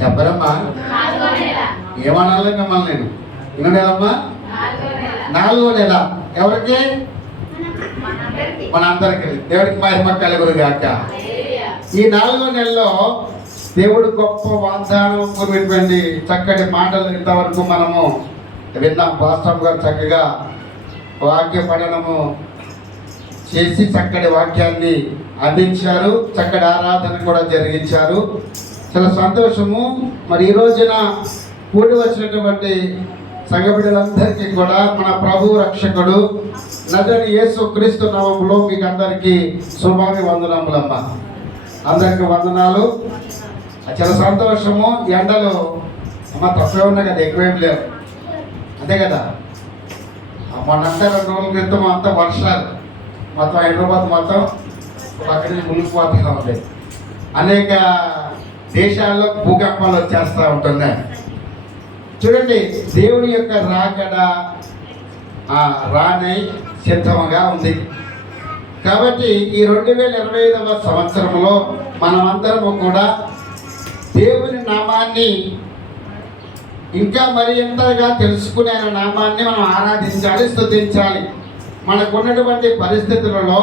చెప్పరమ్మా, ఏమనాలి మిమ్మల్ని నేను? ఎన్నో నెలమ్మా? 4వ నెల. ఎవరికి? మనందరికి. దేవుడికి మహిమ కలుగునుగాక. ఈ 4వ నెలలో దేవుడు గొప్ప వాగ్దానం కూడినటువంటి చక్కటి మాటలు ఇంతవరకు మనము విన్నాం. పాస్టర్ గారు చక్కగా వాక్య పఠనము చేసి చక్కటి వాక్యాన్ని అందించారు, చక్కటి ఆరాధన కూడా జరిగించారు. చాలా సంతోషము. మరి ఈ రోజున కూడి వచ్చినటువంటి సంఘ బిడ్డలందరికీ కూడా మన ప్రభు రక్షకుడు నజరేయుడైన యేసు క్రీస్తు నామములో మీకు అందరికీ శుభాభివందనములమ్మ. అందరికీ వందనాలు. చాలా సంతోషము. ఎండలు అమ్మ తక్కువే ఉన్నాయి కదా, ఎక్కువేం లేవు, అంతే కదా. మనంతా 2 రోజుల క్రితం అంతా వర్షాలు, మొత్తం హైదరాబాద్ మొత్తం అక్కడి నుంచి మునిగిపోతూ ఉంది. అనేక దేశాల్లో భూకంపాలు వచ్చేస్తూ ఉంటున్నాయి. చూడండి, దేవుని యొక్క రాకడ రానై సిద్ధంగా ఉంది. కాబట్టి ఈ 2025వ సంవత్సరంలో మనమందరము కూడా దేవుని నామాన్ని ఇంకా మరి ఎంతగా తెలుసుకునే నామాన్ని మనం ఆరాధించాలి, స్తుతించాలి. మనకు ఉన్నటువంటి పరిస్థితులలో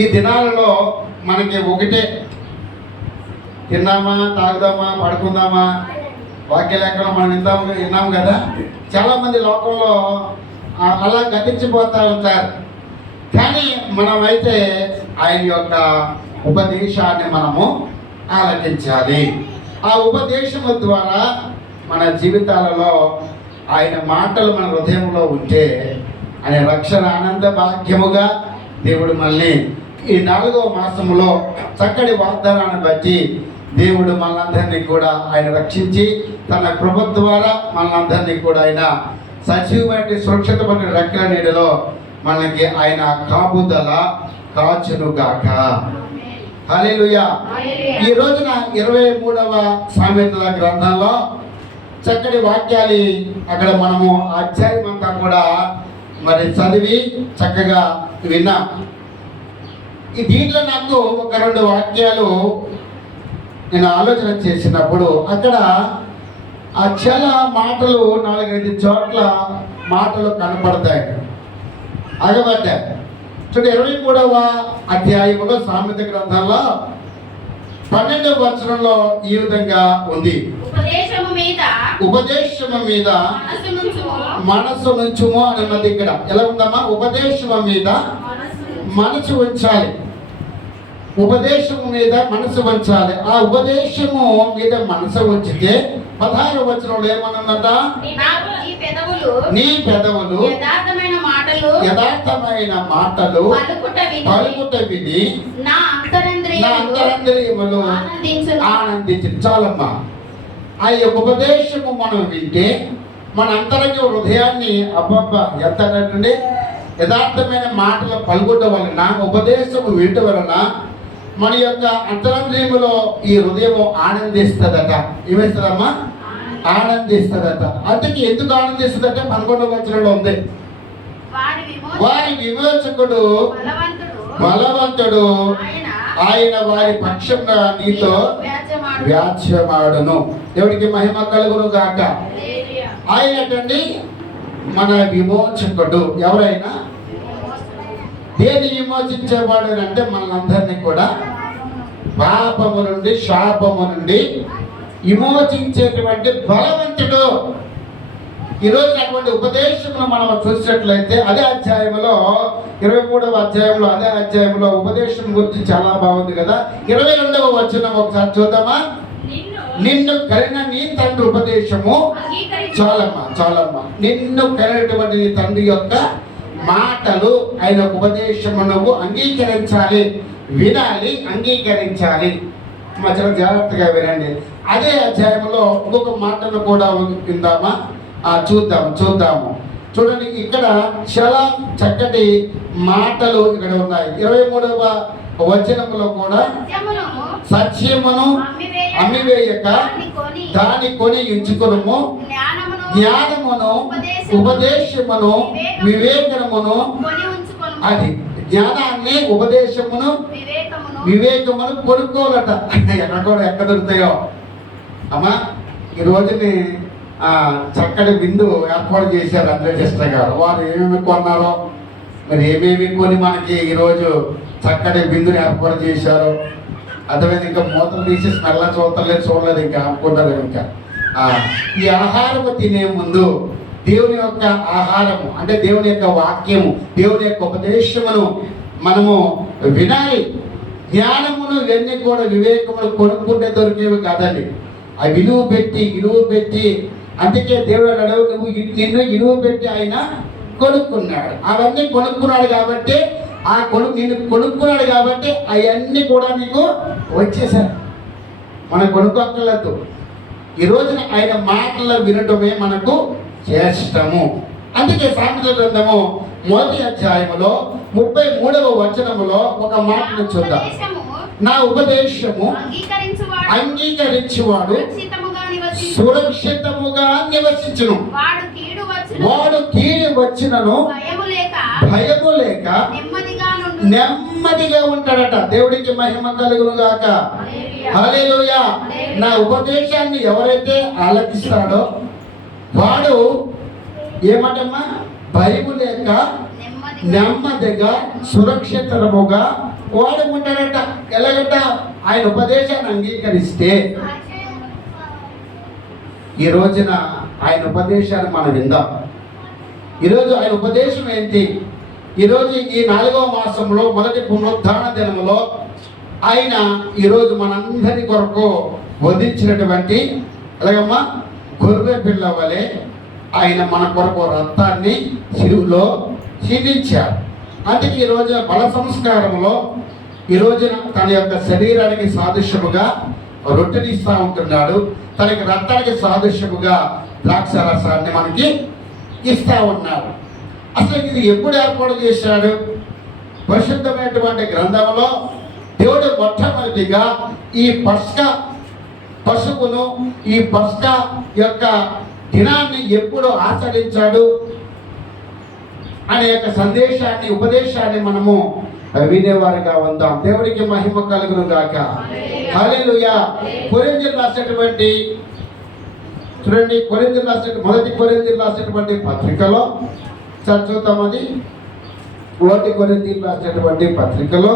ఈ దినాలలో మనకి ఒకటే, తిన్నామా, తాగుదామా, పడుకుందామా, వాక్యలేఖనం మనం విన్నాం కదా. చాలామంది లోకంలో అలా గతించిపోతూ ఉంటారు. కానీ మనమైతే ఆయన యొక్క ఉపదేశాన్ని మనము ఆలకించాలి. ఆ ఉపదేశము ద్వారా మన జీవితాలలో ఆయన మాటలు మన హృదయంలో ఉంటే ఆయన రక్షణ ఆనంద భాగ్యముగా దేవుడు మళ్ళీ ఈ 4వ మాసములో చక్కటి వాగ్దానాన్ని బట్టి దేవుడు మనందరినీ కూడా ఆయన రక్షించి తన కృప ద్వారా మనందరినీ కూడా ఆయన సజీవమైన సురక్షితమైన రెక్కల నీడలో మనకి ఆయన కాపుదల కాచునుగాక. హల్లెలూయా. ఈ రోజున 23వ సామెతల గ్రంథంలో చక్కటి వాక్యాలు అక్కడ మనము అధ్యాయం అంతా కూడా మరి చదివి చక్కగా విన్నాం. ఈ దీంట్లో నాకు ఒక 2 వాక్యాలు నేను ఆలోచన చేసినప్పుడు అక్కడ ఆ చాలా మాటలు 4-5 చోట్ల మాటలు కనపడతాయి, అగబడ్డాయి. చూడండి, 23వ అధ్యాయంలో సామెత గ్రంథంలో 12వ వచనంలో ఈ విధంగా ఉంది. ఉపదేశము మీద మనసు నుంచుము అని ఉన్నది. ఇక్కడ ఎలా ఉందమ్మా? ఉపదేశము మీద మనసు ఉంచాలి, ఉపదేశము మీద మనసు ఉంచాలి. ఆ ఉపదేశము మీద మనసు ఉంచితే 16వ వచనంలో ఏమన్నట? నీ పెదవులు యథార్థమైన మాటలు పలుకుట విని నా అంతరంద్రియములు ఆనందించు. చాలమ్మా. ఆ ఉపదేశము మనం వింటే మన అంతరంగ హృదయాన్ని అబ్బబ్బా ఎంతనండి యథార్థమైన మాటలు పలుకుట వలన, ఉపదేశము వినటం వలన మన యొక్క అంతరంద్రియములో ఈ హృదయము ఆనందిస్తుందట. ఏమేస్తుందమ్మా? ఆనందిస్తుందట. అందుకే ఎందుకు ఆనందిస్తుందంటే 11వ వచనంలో ఉంది, వారి విమోచకుడు బలవంతుడు, ఆయన వారి పక్షంగా నీతో వ్యాజ్యమాడును. దేవుడికి మహిమ కలుగును గాక. ఆయనటండి మన విమోచకుడు. ఎవరైనా దేని విమోచించేవాడు అంటే మనందరినీ కూడా పాపము నుండి, శాపము నుండి విమోచించేటువంటి బలవంతుడు. ఈరోజు అటువంటి ఉపదేశమును మనం చూసినట్లయితే అదే అధ్యాయంలో 23వ అధ్యాయంలో అదే అధ్యాయంలో ఉపదేశం గురించి చాలా బాగుంది కదా. 22వ వచనం ఒకసారి చూద్దామా? నిన్ను కరిన నీ తండ్రి ఉపదేశము చాలమ్మా. నిన్ను కరినటువంటి నీ తండ్రి యొక్క మాటలు, ఆయన ఉపదేశము నువ్వు అంగీకరించాలి, వినాలి, అంగీకరించాలి. మధ్యలో జాగ్రత్తగా వినండి. అదే అధ్యాయంలో ఇంకొక మాటను కూడా విందామా? చూద్దాము. చూడండి, ఇక్కడ చాలా చక్కటి మాటలు ఇక్కడ ఉన్నాయి. 23వ వచనంలో కూడా సత్యమును అమ్మివేయక దాని కొని ఎంచుకొనుము, జ్ఞానమును ఉపదేశమును వివేకమును. అది జ్ఞానాన్ని, ఉపదేశమును, వివేకమును కొనుక్కోవాలట. ఎక్కడ దొరుకుతాయో అమ్మా ఈ రోజుని చక్కటి విందు ఏర్పాటు చేశారు అంజయ్ సిస్టర్ గారు. వారు ఏమేమి కొన్నారో మరి ఏమేమి కొని మనకి ఈరోజు చక్కటి విందుని ఏర్పాటు చేశారు. అదేవిధంగా ఇంకా మూతలు తీసి స్మెల్ చూడలేదు ఇంకా అనుకుంటారు. ఇంకా ఈ ఆహారము తినే ముందు దేవుని యొక్క ఆహారము అంటే దేవుని యొక్క వాక్యము, దేవుని యొక్క ఉపదేశమును మనము వినాలి. జ్ఞానమును ఇవన్నీ కూడా వివేకమును కొనుక్కుంటే దొరికేవి కాదండి. ఆ విలువ పెట్టి అందుకే దేవుడు అన్నాడు, నువ్వు నిన్ను విలువ పెట్టి ఆయన కొనుక్కున్నాడు. అవన్నీ కొనుక్కున్నాడు కాబట్టి నిన్ను కొనుక్కున్నాడు కాబట్టి అవన్నీ కూడా నీకు వచ్చేసారు. మనం కొనుక్కోక్కర్లేదు. ఈ రోజున ఆయన మాటలు వినటమే మనకు శ్రేష్టము. అందుకే సామెతల గ్రంథము 1వ అధ్యాయములో 33వ వచనములో ఒక మాటను చూద్దాం. నా ఉపదేశము అంగీకరించువాడు సురక్షితముగా నివసించును, వాడు కీడు వచ్చినను భయము లేక నెమ్మదిగా ఉంటాడట. దేవుడికి మహిమ కలుగును గాక. హల్లెలూయా. నా ఉపదేశాన్ని ఎవరైతే ఆలకిస్తాడో వాడు ఏమంటమ్మా భయము లేక నెమ్మదిగా సురక్షితముగా వాడు ఉంటాడట. ఎలాగంట? ఆయన ఉపదేశాన్ని అంగీకరిస్తే. ఈ రోజున ఆయన ఉపదేశాన్ని మనం విందాం. ఈరోజు ఆయన ఉపదేశం ఏంటి? ఈరోజు ఈ 4వ మాసంలో మొదటి పునరుద్ధాన దినములో ఆయన ఈరోజు మనందరి కొరకు వధించినటువంటి ఎలాగమ్మా గొర్రె పిల్ల వలె ఆయన మన కొరకు రక్తాన్ని శిలువలో చిందించారు. అందుకే ఈ రోజున బల సంస్కారంలో ఈ రోజున తన యొక్క శరీరానికి సాదృశ్యముగా రొట్టెని ఇస్తూ ఉంటున్నాడు. తనకి రక్తానికి సాదృశ్యముగా ద్రాక్ష రసాన్ని మనకి ఇస్తూ ఉన్నాడు. అసలు ఇది ఎప్పుడు ఏర్పాటు చేశాడు? పరిశుద్ధమైనటువంటి గ్రంథంలో దేవుడు మొట్టమొదటిగా ఈ పస్కా పశువును, ఈ పస్కా యొక్క దినాన్ని ఎప్పుడు ఆచరించాడు అనే యొక్క సందేశాన్ని, ఉపదేశాన్ని మనము వినేవారుగా ఉందాం. దేవుడికి మహిమ కలుగును గాక. హల్లెలూయా. కొరింథీయులకు రాసినటువంటి చూడండి, మొదటి కొరింథీయులకు రాసినటువంటి పత్రికలో చదువుతాం. అది 1 కొరింథీయులకు రాసినటువంటి పత్రికలో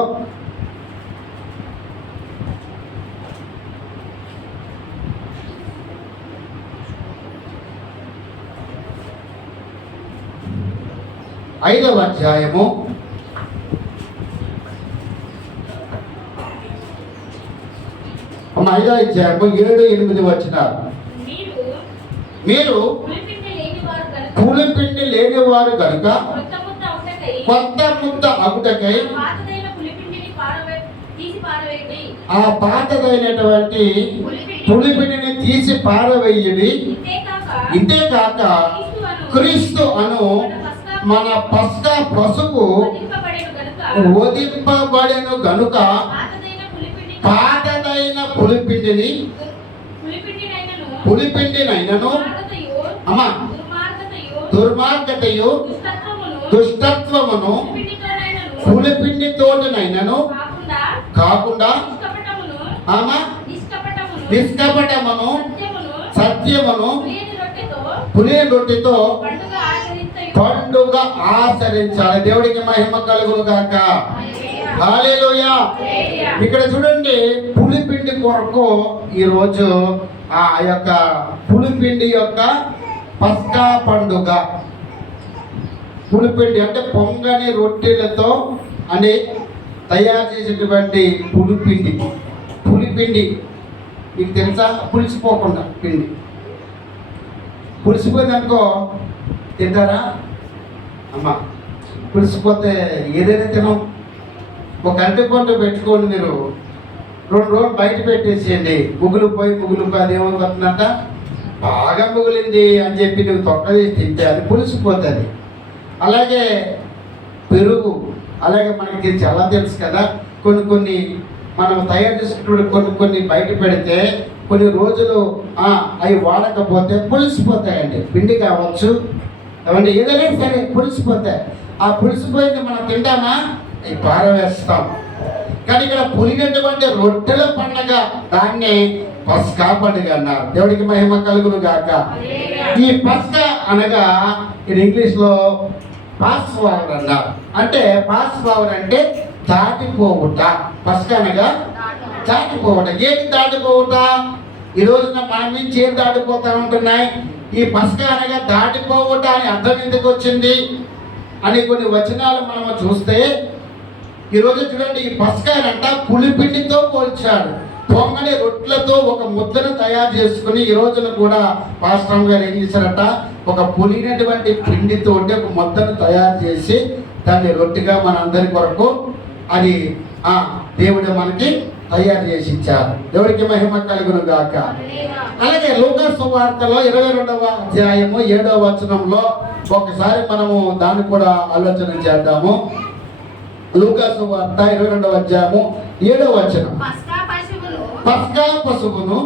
5వ అధ్యాయము 7-8 వచనాలు. మీరు పులిపిండి లేనివారు కనుక కొత్త ముద్ద అగుటకై ఆ పాతదైనటువంటి పులిపిండిని తీసి పారవేయుడి. ఇంతేకాక క్రీస్తు అను మన పస్కా పసుపు వధింపబడెను గనుక పాతదైన పులిపిండినైనను అమ్మా దుర్మార్గతయు దుష్టత్వమును పులిపిండితోనైనను కాకుండా నిష్కపటమును సత్యమును పులియ రొట్టెతో పండుగ ఆచరించాలి. దేవుడికి మహిమ కలుగును గాక. హల్లెలూయా. ఇక్కడ చూడండి, పులిపిండి కొరకు ఈరోజు ఆ యొక్క పులిపిండి యొక్క పస్కా పండుగ. పులిపిండి అంటే పొంగని రొట్టెలతో అని తయారు చేసేటువంటి పులిపిండి మీకు తెలుసా? పులిసిపోకుండా పిండి. పులిసిపోయిందనుకో తింటారా? అమ్మా పులిసిపోతే ఏదైనా తినం. ఒక అరటి పండు పెట్టుకోండి, మీరు 2 రోజులు బయట పెట్టేసేయండి. ముగ్గులు పోయి అదేమవుతుందంట, బాగా ముగిలింది అని చెప్పి నువ్వు తొక్క తీసి తింటే అది పులిసిపోతుంది. అలాగే పెరుగు, అలాగే మనకి చాలా తెలుసు కదా, కొన్ని మనం తయారు చేసుకున్నప్పుడు కొన్ని బయట పెడితే కొన్ని రోజులు అవి వాడకపోతే పులిసిపోతాయండి. పిండి కావచ్చు, ఏమంటే ఏదైనా సరే పులిసిపోతాయి. ఆ పులిసిపోయింది మనం తింటామా? అవి పారవేస్తాం. కానీ ఇక్కడ పులినటువంటి రొట్టెల పండగ, దాన్ని పస్కా పండుగ అన్నారు. దేవుడికి మహిమ కలుగును గాక. ఈ పస్కా అనగా ఇంగ్లీష్ లో పాస్ ఓవర్ అన్నారు. అంటే పాస్ ఓవర్ అంటే దాటిపోవుట. పస్కా అనగా దాటిపోవుట. ఏంటి దాటిపోవుట? ఈ రోజున మన నుంచి ఏం దాటిపోతా ఉంటున్నాయి? ఈ పస్కా అనగా దాటిపోవుట అని అర్థం ఎందుకు వచ్చింది అని కొన్ని వచనాలు మనము చూస్తే, ఈరోజు చూడండి, ఈ పస్కానంట పులిపిండితో పోల్చాడు. పొంగని రొట్లతో ఒక ముద్దను తయారు చేసుకుని ఈ రోజున కూడా పాస్టర్ గారు ఏం చేశారట, ఒక పులినటువంటి పిండితో ఒక ముద్దను తయారు చేసి దాన్ని రొట్టిగా మనందరి కొరకు అది దేవుడు మనకి తయారు చేసి ఇచ్చారు. దేవుడికి మహిమ కలుగును గాక. అలాగే లూకా సువార్తలో 22వ అధ్యాయము 7వ వచనంలో ఒకసారి మనము దాన్ని కూడా ఆలోచన చేద్దాము. లూకా సువార్త 22వ అధ్యాయము 7వ వచనం. పస్కా పశువును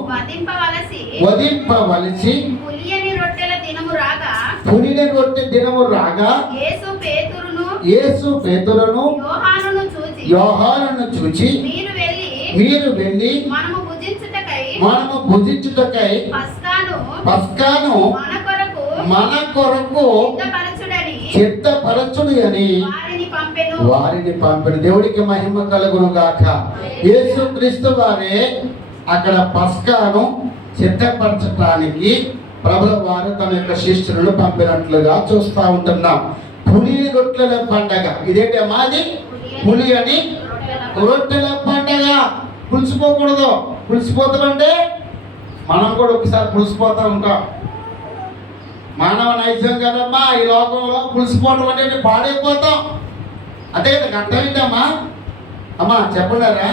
వధింపవలసి పులియని రొట్టె దినము రాగా యేసు పేతురును యోహానును చూచి మీరు వెళ్ళి మనము భుజించుటకై పస్కాను మన కొరకు సిద్ధపరచుడు అని వారిని పంపెను. దేవుడికి మహిమ కలుగును గాక. యేసు క్రీస్తు వారే అక్కడ పస్కాను సిద్ధపరచడానికి ప్రభుల వారు తన యొక్క శిష్యులను పంపినట్లుగా చూస్తూ ఉంటున్నాం. పులి రొట్టెల పండగ. ఇదేంటి మాది? పులి అని రొట్టెల పండగ. పులిసిపోకూడదు. పులిసిపోతామంటే మనం కూడా ఒకసారి పులిసిపోతూ ఉంటాం. మానవ నైజం కదమ్మా. ఈ లోకంలో పులిసిపోవడం అంటే పాడైపోతాం. అదే కదా అర్థం ఏంటమ్మా? అమ్మా చెప్పలేరా?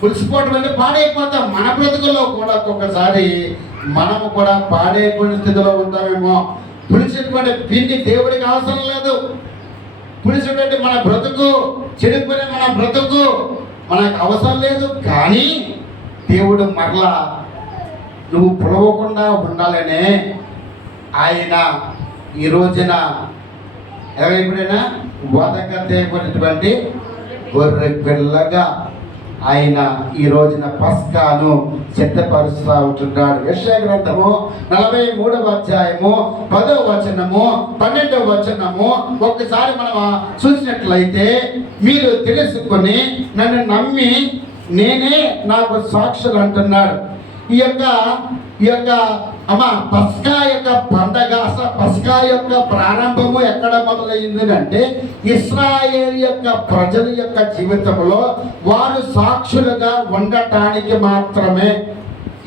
పులిసిపోవడం అంటే పాడైపోతాం. మన బ్రతుకుల్లో కూడా ఒక్కొక్కసారి మనము కూడా పాడైపోయిన స్థితిలో ఉంటామేమో. పులిసినటువంటి పిండి దేవుడికి అవసరం లేదు. పులిసినటువంటి మన బ్రతుకు, చెడిపోయిన మన బ్రతుకు మనకు అవసరం లేదు. కానీ దేవుడు మరలా నువ్వు పులవకుండా ఉండాలనే ఆయన ఈ రోజున ఎప్పుడైనా వదకతేటువంటి గొర్రె పిల్లగా ఆయన ఈ రోజున పస్కాను సిద్ధపరుస్తూ ఉంటున్నాడు. యెషయా గ్రంథము 43వ అధ్యాయము 10వ వచనము 12వ వచనము ఒక్కసారి మనం చూసినట్లయితే, మీరు తెలుసుకొని నన్ను నమ్మి నేనే నాకు సాక్షులు అంటున్నాడు. ఈ యొక్క పస్కా యొక్క పండగ, అసలు పస్కా యొక్క ప్రారంభము ఎక్కడ మొదలైంది అంటే ఇశ్రాయేలు యొక్క ప్రజల యొక్క జీవితంలో వారు సాక్షులుగా ఉండటానికి మాత్రమే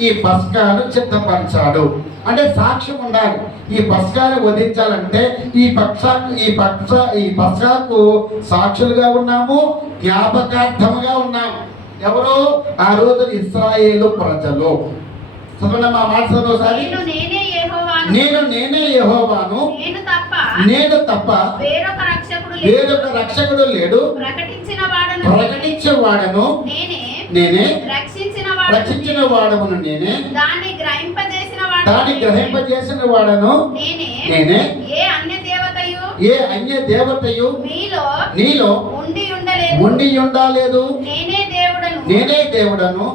ఈ పస్కాను సిద్ధపరిచాడు. అంటే సాక్ష్యం ఉండాలి. ఈ పస్కాను వధించాలంటే ఈ పస్కాకు సాక్షులుగా ఉన్నాము, జ్ఞాపకార్థముగా ఉన్నాము. ఎవరు? ఆ రోజు ఇశ్రాయేలు ప్రజలు. మా మాటసారి నేనే యెహోవాను, నేను తప్ప వేరొక రక్షకుడు లేడు, ప్రకటించిన వాడను నేనే, రక్షించిన వాడను నేనే, దాన్ని గ్రహింపజేసిన వాడను నేనే. ఏ అన్య దేవతయు నీలో ఉండి ఉండలేదు. నేనే దేవుడను,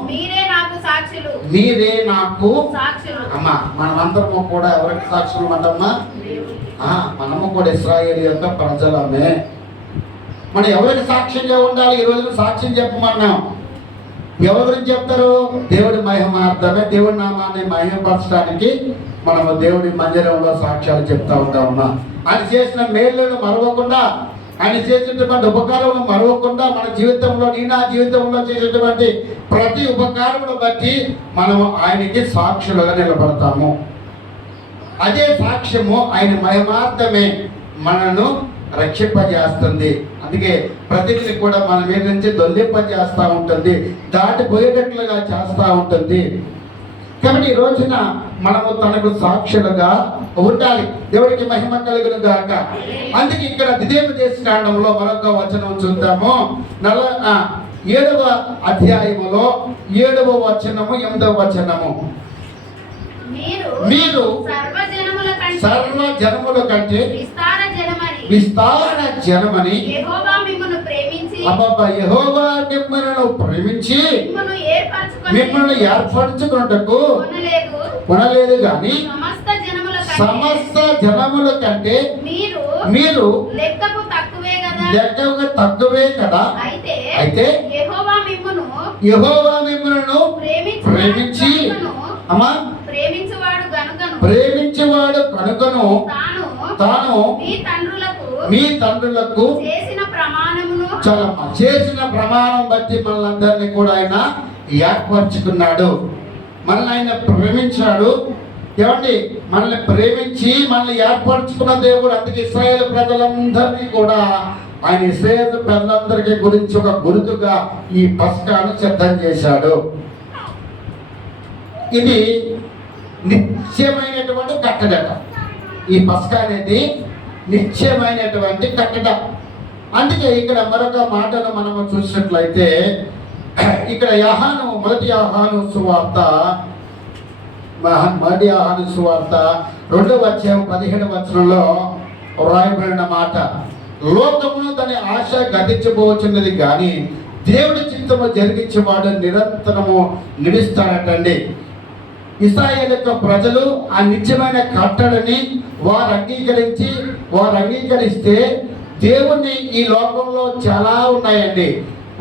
మీరే నాకు అమ్మా. మనమందరము కూడా ఎవరికి సాక్షులు అంటమ్మా? మనము కూడా ఇశ్రాయేలు యొక్క ప్రజలమే. మనం ఎవరికి సాక్ష్యంగా ఉండాలి? ఈ రోజున సాక్ష్యం చెప్పమన్నాం. ఎవరి గురించి చెప్తారు? దేవుడి మహిమార్థమే, దేవుడి నామాన్ని మహిమపరచడానికి మనము దేవుడి మందిరంలో సాక్ష్యాలు చెప్తా ఉంటామమ్మా. ఆయన చేసిన మేలులను మరవకుండా, ఆయన చేసినటువంటి ఉపకారములు మరవకుండా, మన జీవితంలో నా జీవితంలో చేసినటువంటి ప్రతి ఉపకారమును బట్టి మనము ఆయనకి సాక్షులుగా నిలబడతాము. అదే సాక్ష్యము ఆయన మహిమార్థమే మనను రక్షింపజేస్తుంది. అందుకే ప్రతిదీ కూడా మన మీద నుంచి దొల్లింపజేస్తూ ఉంటుంది, దాటిపోయేటట్లుగా చేస్తూ ఉంటుంది. కాబట్టి ఈ రోజున మనము తనకు సాక్షులుగా ఉండాలి. దేవుడికి మహిమ కలుగును గాక. అందుకే ఇక్కడ ద్వితీయోపదేశకాండంలో మరొక వచనం చూద్దాము. 7వ అధ్యాయములో 7వ వచనము 8వ వచనము. మీరు సర్వ జనముల కంటే విస్తార జనమని యెహోవా అబ్బబ్బా, యెహోవా మిమ్మల్ని ప్రేమించి మిమ్మల్ని ఏర్పరచుకున్నటకు కొనలేదు గాని సమస్త జనముల కంటే మీరు లెక్కకు తక్కువే కదా. అయితే యెహోవా మిమ్మల్ని ప్రేమించి ప్రేమించేవాడు కనుకను తాను మీ తండ్రులకు చేసిన ప్రమాణం బట్టి మనల్ని కూడా ఆయన ఏర్పరచుకున్నాడు. మనల్ని ఆయన ప్రేమించాడు. ఏమండి, మనల్ని ప్రేమించి మనల్ని ఏర్పరచుకున్న దేవుడు. అందుకే ఇశ్రాయేలు ప్రజలందరినీ కూడా ఆయన ఇశ్రాయేలు ప్రజలందరికీ గురించి ఒక గుర్తుగా ఈ పస్కాను సిద్ధం చేశాడు. ఇది నిత్యమైనటువంటి కట్టడట. ఈ పస్కా అనేది నిత్యమైనటువంటి కట్టడ. అందుకే ఇక్కడ మరొక మాటను మనము చూసినట్లయితే, ఇక్కడ మొదటి యోహాను సువార్త 2వ అధ్యాయం 17వ వచనంలో వ్రాయబడిన మాట, లోకమును దాని ఆశ గతించబోచున్నది కానీ దేవుడి చిత్తము జరిగించేవాడు నిరంతరము నిలుస్తాడటండి. ఇశ్రాయేలు యొక్క ప్రజలు ఆ నిత్యమైన కట్టడని వారు అంగీకరిస్తే దేవుణ్ణి ఈ లోకంలో చాలా ఉన్నాయండి.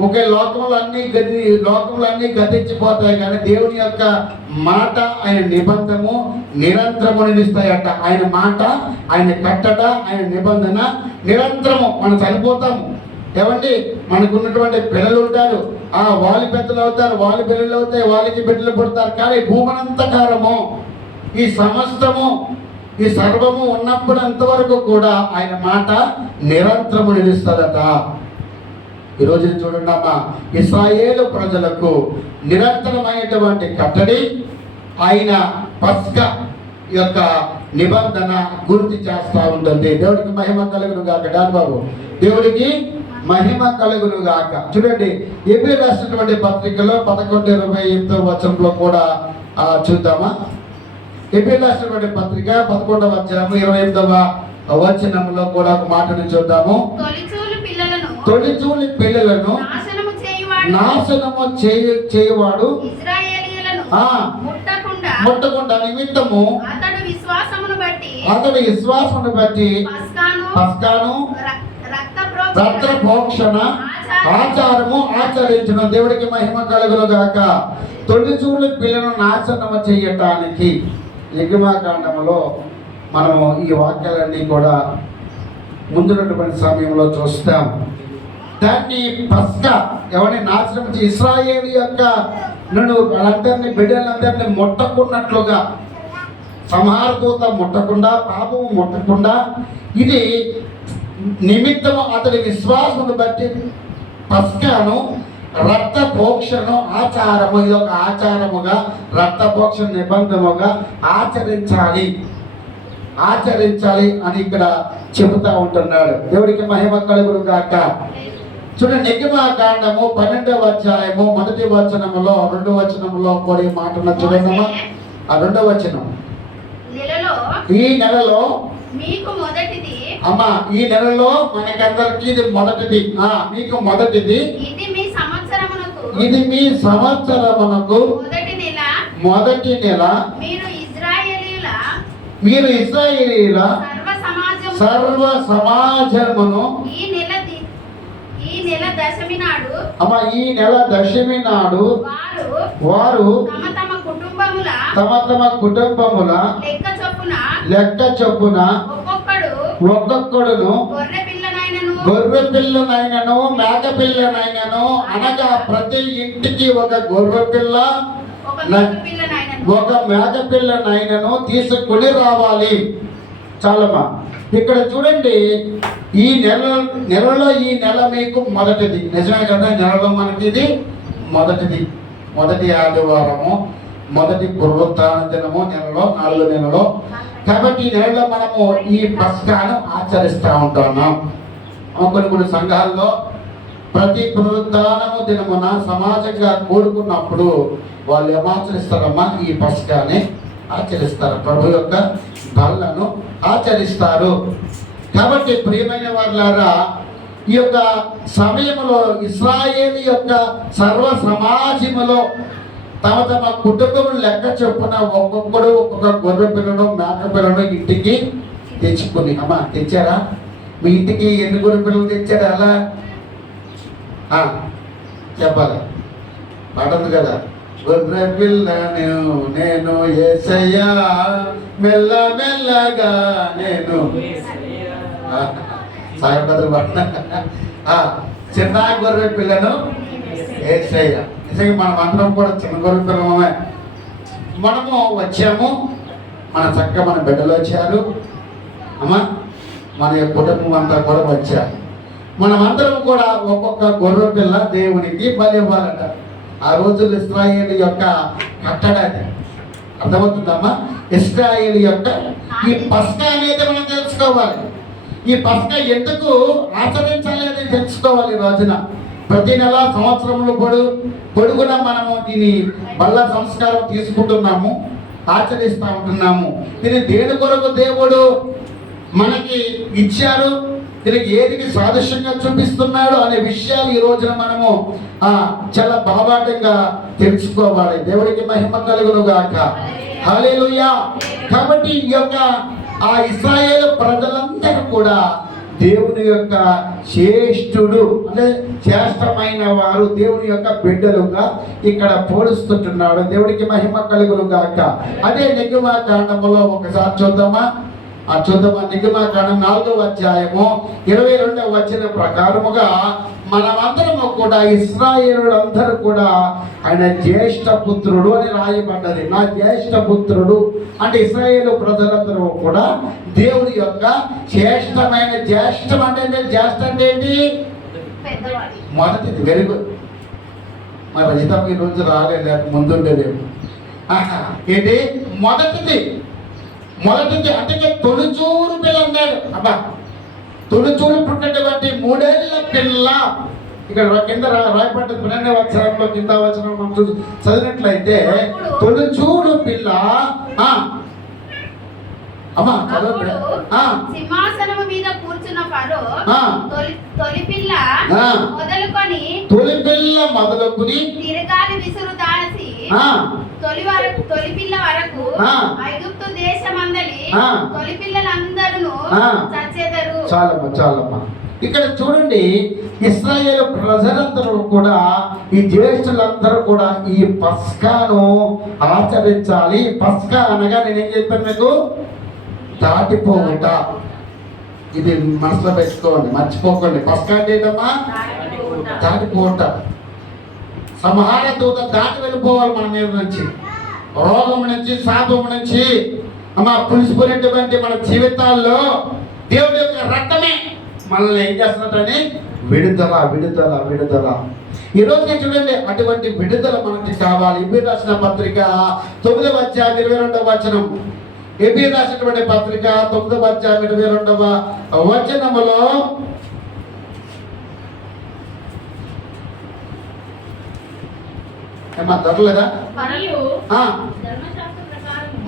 ఒకే లోకంలో అన్ని గతించిపోతాయి కానీ దేవుని యొక్క మాట, ఆయన నిబంధనము నిరంతరము నిలుస్తాయట. ఆయన మాట, ఆయన కట్టడ, ఆయన నిబంధన నిరంతరము. మనం చనిపోతాము. ఏమండి, మనకు ఉన్నటువంటి పిల్లలు ఉంటారు, వాళ్ళు పెద్దలు అవుతారు, వాళ్ళు పిల్లలు అవుతాయి, వాళ్ళకి బిడ్డలు పుడతారు. కానీ భూమనంతకాలము ఈ సమస్తము ఈ సర్వము ఉన్నప్పుడు అంతవరకు కూడా ఆయన మాట నిరంతరము నిలుస్తుందట. ఈరోజు చూడండి అమ్మా, ఇశ్రాయేలు ప్రజలకు నిరంతరమైనటువంటి కట్టడి ఆయన పస్కా యొక్క నిబంధన గుర్తు చేస్తూ ఉంటుంది. దేవుడికి మహిమ కలుగును గాక. బాబు, దేవుడికి మహిమ కలుగును గాక. చూడండి, ఎబ్రీ రాసినటువంటి పత్రికలో 11:28 వచనంలో కూడా చూద్దామా. ఎబ్రీ రాసినటువంటి పత్రిక 11వ అధ్యాయం 28వ వచనంలో కూడా ఒక మాటను చూద్దాము. తొలిచూలి పిల్లలను నాశనము చేయువాడు ముట్టకుండా నిమిత్తము అతడు విశ్వాసమును బట్టి పస్కాను రక్తప్రోక్షణ ఆచారము ఆచరించిన. దేవుడికి మహిమ కలుగును గాక. తొలిచూలి పిల్లను నాశనము చేయటానికి నిర్గమాకాండములో మనము ఈ వాక్యాలన్నీ కూడా ముందున్నటువంటి సమయంలో చూస్తాం. దాన్ని పస్కా ఎవరిని నాశనం చేసి ఇశ్రాయేలు యొక్క వాళ్ళందరినీ బిడ్డలందరినీ ముట్టకున్నట్లుగా, సంహారదూత ముట్టకుండా, పాపము ముట్టకుండా, ఇది నిమిత్తము అతడి విశ్వాసమును బట్టి పస్కాను రక్తపోక్షను ఆచారము, ఇది ఒక ఆచారముగా, రక్తపోక్ష నిబంధనముగా ఆచరించాలి అని ఇక్కడ చెబుతా ఉంటున్నాడు. దేవుడికి మహిమ కలుగును గాక. చూడండి, నిర్గమాకాండము 12వ అధ్యాయము 1వ వచనములో 2వ వచనములో కూడా మాటను చూడమ్మా. 2వ వచనం, ఈ నెలలో మీకు మొదటిది. అమ్మా, ఈ నెలలో మనకందరికి ఇది మొదటిది. మీకు మొదటిది. ఇది మీ సంవత్సరమునకు మొదటి నెల. మీరు ఇశ్రాయేలీయుల సర్వ సమాజమును ఈ నెల దశమి నాడు వారు తమ కుటుంబముల లెక్క చొప్పున ఒక్కొక్కడును గొర్రె పిల్లనైనను మేక పిల్లనైనను, అనగా ప్రతి ఇంటికి ఒక గొర్రె పిల్ల ఒక మేక పిల్లనైనను తీసుకుని రావాలి. చాలమ్మా. ఇక్కడ చూడండి, ఈ నెలలో ఈ నెల మీకు మొదటిది. నిజమే కదా, నెలలో మనకి ఇది మొదటిది. మొదటి ఆదివారము, మొదటి పునరుత్థాన దినము నెలలో, 4 నెలలో. కాబట్టి ఈ నెలలో మనము ఈ పస్కాను ఆచరిస్తూ ఉంటున్నాం. కొన్ని సంఘాల్లో ప్రతి పునరుత్థానము దినమున సమాజంగా కూడుకున్నప్పుడు వాళ్ళు ఏమాచరిస్తారమ్మా? ఈ పస్కాని ఆచరిస్తారు, ప్రభు యొక్క బలను ఆచరిస్తారు. కాబట్టి ప్రియమైన వారులారా, ఈ యొక్క సమయంలో ఇశ్రాయేలు యొక్క సర్వ సమాజములో తమ తమ కుటుంబం లెక్క చొప్పున ఒక్కొక్కడు ఒక్కొక్క గొర్రె పిల్లను మేక పిల్లను ఇంటికి తెచ్చుకుని. అమ్మా తెచ్చారా? మీ ఇంటికి ఎన్ని గొర్రె పిల్లలు తెచ్చారా? అలా చెప్పాలి. పాట ఉంది కదా, గొర్రె పిల్లను నేను యేసయ్యా మెల్ల మెల్లగా నేను సాయంత్రం పాట. చిన్న గొర్రె పిల్లను యేసయ్యా. నిజంగా మనం అందరం కూడా చిన్న గొర్రె పిల్లమే. మనము వచ్చాము, మన చక్కగా మన బిడ్డలు వచ్చారు అమ్మా, మన కుటుంబం అంతా కూడా వచ్చారు. మనమందరం కూడా ఒక్కొక్క గొర్రె పిల్ల దేవునికి బలి ఇవ్వాలట. ఆ రోజుల్లో ఇశ్రాయేలు యొక్క కట్టడాన్ని అర్థమవుతుందమ్మా. ఇశ్రాయేలు యొక్క ఈ పస్కా అనేది మనం తెలుసుకోవాలి. ఈ పస్కా ఎందుకు ఆచరించాలి అనేది తెలుసుకోవాలి. ఈ రోజున ప్రతి నెల సంవత్సరంలో పొడుగున మనము దీని బల్ల సంస్కారం తీసుకుంటున్నాము, ఆచరిస్తూ ఉంటున్నాము. దీని దేని కొరకు దేవుడు మనకి ఇచ్చారు, దీనికి ఏదికి సాదృశ్యంగా చూపిస్తున్నాడు అనే విషయాలు ఈ రోజున మనము చాలా బాబాటంగా తెలుసుకోవాలి. దేవుడికి మహిమ కలుగును గాక. హల్లెలూయా. కాబట్టి ఈ యొక్క ఆ ఇశ్రాయేలు ప్రజలందరూ కూడా దేవుని యొక్క శ్రేష్ఠుడు అంటే శ్రేష్టమైన వారు, దేవుని యొక్క బిడ్డలుగా ఇక్కడ పోలుస్తుంటున్నాడు. దేవుడికి మహిమ కలుగును గాక. అదే నిర్గమకాండములో ఒకసారి చూద్దామా? నిర్గమకాండం 4వ అధ్యాయము 22వ వచనం ప్రకారముగా మనమందరము కూడా ఇశ్రాయేలులందరూ కూడా ఆయన జ్యేష్ఠ పుత్రుడు అని రాయబడ్డది. నా జ్యేష్ఠ పుత్రుడు అంటే ఇశ్రాయేలు ప్రజలందరూ కూడా దేవుడి యొక్క శ్రేష్టమైన జ్యేష్ఠం అంటే జ్యేష్ఠ అంటే ఏంటి? మొదటిది. Very good. మా రజితం ఈ రోజు రాలేదు, ముందుండేదేమో. ఏంటి మొదటిది? అంటే తొలిచూరు పిల్ల అన్నాడు. అబ్బా, తొలిచూరు పుట్టినటువంటి 3 ఏళ్ల పిల్ల. ఇక్కడ కింద రాయపడ్డ 12వ అక్షరంలో కింద వచనం మనం చదివినట్లయితే తొలిచూరు పిల్ల అమ్మా సింహాసనము మీద కూర్చున్న ఫరో తొలిపిల్ల మొదలుకొని తిరగాలి విసురు దాసి తొలిపిల్ల వరకు ఐగుప్తు దేశమందలి తొలిపిల్లలందరూ చచ్చెదరు. చాలమ్మా. ఇక్కడ చూడండి, ఇశ్రాయేలు ప్రజలందరూ కూడా ఈ జ్యేష్ఠులందరూ కూడా ఈ పస్కాను ఆచరించాలి. పస్కా అనగా నేనేం చెప్పాను మీకు? దాటిపోవుట. ఇది మనసులో పెట్టుకోండి, మర్చిపోకండి. పస్కా అంటే ఏంటమ్మా? దాటిపోవుట. సంహార దూత దాటి వెళ్ళిపోవాలి మన మీద నుంచి, రోగం నుంచి, శాపం నుంచి పులిసిపోయినటువంటి మన జీవితాల్లో దేవుడి యొక్క రక్తమే మనల్ని ఏం చేస్తున్నట్టని విడుదల. ఈ రోజు చూడండి, అటువంటి విడుదల మనకి కావాలి. ఎబ్రీ రాసిన పత్రిక 9వ అధ్యాయం 22వ వచనం. ఎబ్రీ రాసినటువంటి పత్రిక 9వ అధ్యాయం 22వ వచనములో దొరకలేదా?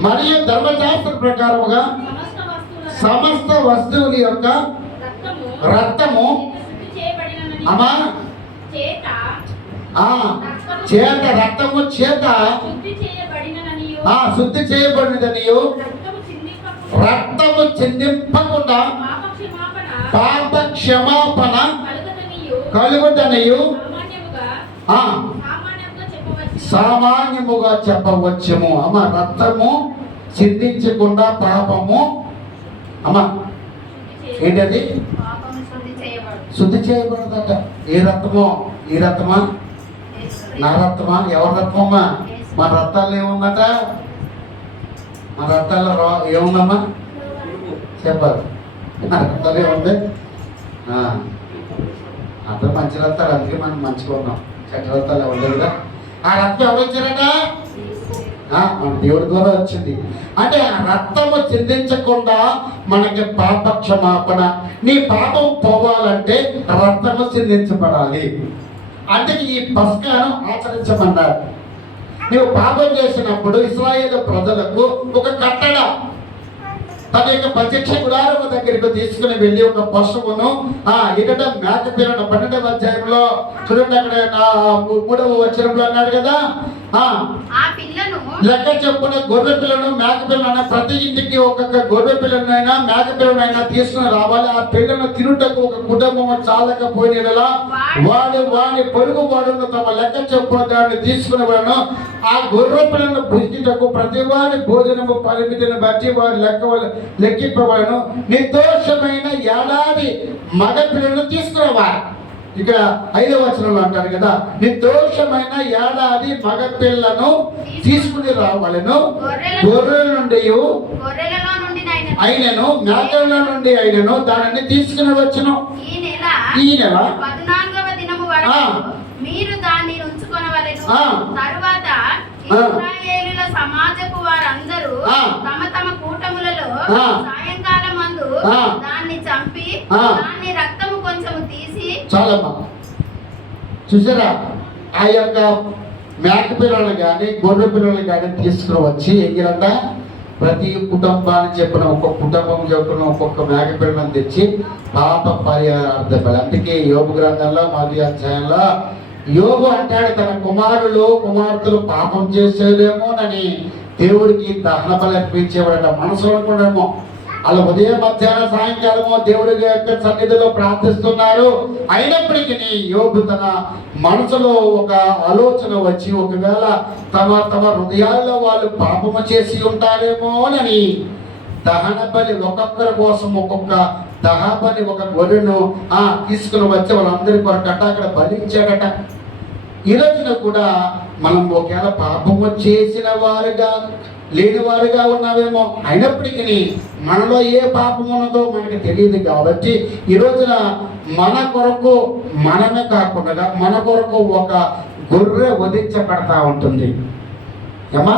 మరియు ధర్మశాస్త్ర ప్రకారముగా సమస్త వస్తువుల యొక్క రక్తము రక్తము చేత శుద్ధి చేయబడినదనియు రక్తము చిందింపకుండా పాప క్షమాపణ కలుగుదనియు సామాన్యముగా చెప్పవచ్చుము. అమ్మ, రక్తము చిందించకుండా పాపము ఏంటది? శుద్ధి చేయబడదట. ఏ రక్తమో? ఈ రక్తమా? నా రక్తమా? ఎవరి రక్తమమ్మా? మన రక్తాల్లో ఏముందట? మన రక్తాల్లో ఏముందమ్మా? చెప్పాలి. నా రక్తాలు ఏముంది? అందరూ మంచి రక్తాలు, అందుకే మనం మంచిగా ఉన్నాం. చెడ్డ రక్తాలు ఎవరు కదా. ఆ రక్తం ఎవరు వచ్చారట? మన దేవుడి ద్వారా వచ్చింది. అంటే ఆ రక్తము చిందించకుండా మనకి పాప క్షమాపణ. నీ పాపం పోవాలంటే రక్తము చిందించబడాలి. అంటే ఈ పస్కాను ఆచరించమన్నాడు. నీవు పాపం చేసినప్పుడు ఇశ్రాయేలు ప్రజలకు ఒక కట్టడ, తన యొక్క ప్రత్యక్ష గుడారము దగ్గరికి తీసుకుని వెళ్ళి ఒక పశువును ఇకట మేక పిల్లను 12వ అధ్యాయంలో చూడండి, అక్కడ 3వ వచనంలో అన్నాడు కదా, ఆ పిల్లను లెక్క చెప్పున గొర్రె పిల్లను మేక పిల్లను ప్రతి ఇంటికి ఒక్కొక్క గొర్రె పిల్లనైనా మేక పిల్లనైనా తీసుకుని రావాలి. ఆ పిల్లను తినుటకు ఒక కుటుంబం చాలకపోయినలా వాడి పొరుగు వాడును తమ లెక్క చెప్పున దాన్ని తీసుకుని వాడును. ఆ గొర్రె పిల్లను భుజించటకు ప్రతి వారి భోజనము పరిమితిని బట్టి వారి లెక్కింపబడను. నిర్దోషమైన ఏడాది మగ పిల్లను తీసుకురావాలి. ఇక 5వ వచనంలో అంటారు కదా, నిర్దోషమైన ఏడాది మగ పిల్లను తీసుకుని రావాలను. గొర్రెల నుండి అయినను మేకల నుండి అయినను దానిని తీసుకుని వచ్చును. ఈ నెల 14వ దినము వరకు మీరు దాన్ని ఉంచుకొనవలెను. తరువాత ఇశ్రాయేలుల సమాజపు వారందరూ తమ తమ కూటములలో సాయంకాలం మందు దాన్ని చంపి దాన్ని రక్తము కొంచెము తీసి. చాలమ్మా, చూసారా, ఆ యొక్క మేక పిల్లలు కానీ గొర్రె పిల్లలు కానీ తీసుకుని వచ్చి ఎంగిలంట ప్రతి కుటుంబాన్ని చెప్పిన ఒక్కొక్క కుటుంబం చెప్పిన ఒక్కొక్క మేక పిల్లలను తెచ్చి పాప పరిహారార్థం. అందుకే యోబు గ్రంథంలో 10వ అధ్యాయంలో యోబు అంటాడు, తన కుమార్తెలు పాపం చేసేదేమోనని దేవుడికి దహన బలి అర్పించేవాడట. మనసులో అనుకున్నామో అలా ఉదయం మధ్యాహ్న సాయంకాలము దేవుడి యొక్క సన్నిధిలో ప్రార్థిస్తున్నారు. అయినప్పటికీ యోబు తన మనసులో ఒక ఆలోచన వచ్చి, ఒకవేళ తమ హృదయాల్లో వాళ్ళు పాపము చేసి ఉంటారేమోనని దహన బలి ఒక్కొక్కరి కోసం ఒక్కొక్క దహన బలి ఒక గొర్రెను తీసుకుని వచ్చి వాళ్ళందరి కొరకట అక్కడ బలించాడట. ఈ రోజున కూడా మనం ఒకవేళ పాపము చేసిన వారుగా లేని వారుగా ఉన్నావేమో, అయినప్పటికీ మనలో ఏ పాపం ఉన్నదో మనకి తెలియదు. కాబట్టి ఈ రోజున మన కొరకు మనమే కాకుండా మన కొరకు ఒక గొర్రె వధించబడతా ఉంటుంది. ఏమా,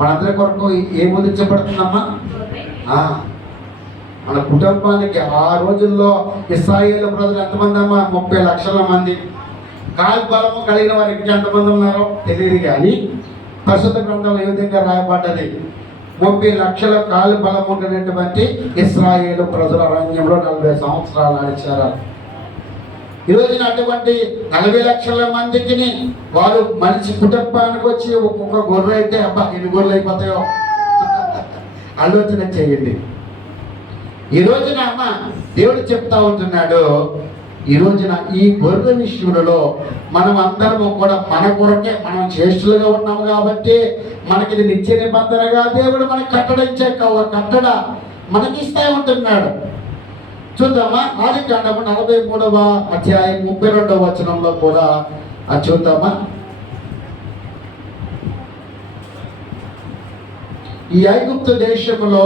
మనందరి కొరకు ఏం వధించబడుతుందమ్మా? మన కుటుంబానికి ఆ రోజుల్లో ఇశ్రాయేలు ప్రజలు ఎంతమంది అమ్మా? 30 లక్షల మంది. కాలు బలము కలిగిన వారికి ఎంతమంది ఉన్నారో తెలియదు, కానీ పరిశుద్ధ గ్రంథంలో ఏ విధంగా రాయబడ్డది? 30 లక్షల కాలు బలం ఉన్నటువంటి ఇశ్రాయేలు ప్రజల అరణ్యంలో 40 సంవత్సరాలు నడిచారు. ఈ రోజున అటువంటి 40 లక్షల మందికి వారు మనిషి కుటుంబానికి వచ్చి ఒక్కొక్క గొర్రె అయితే అబ్బా ఎన్ని గొర్రెలు అయిపోతాయో ఆలోచన చేయండి. ఈ రోజున అమ్మ దేవుడు చెప్తా ఉంటున్నాడు, ఈ రోజున ఈ గొర్రె విషయంలో మనం అందరము కూడా మన కొరకే మనం జ్యేష్ఠులుగా ఉన్నాము కాబట్టి మనకి ఇది నిత్య నిబంధనగా దేవుడు మనకి కట్టడించే కట్టడ మనకి ఇస్తా ఉంటున్నాడు. చూద్దామా, ఆదికాండము 43వ అధ్యాయం 32వ వచనంలో కూడా అది చూద్దామా. ఈ ఐగుప్తు దేశంలో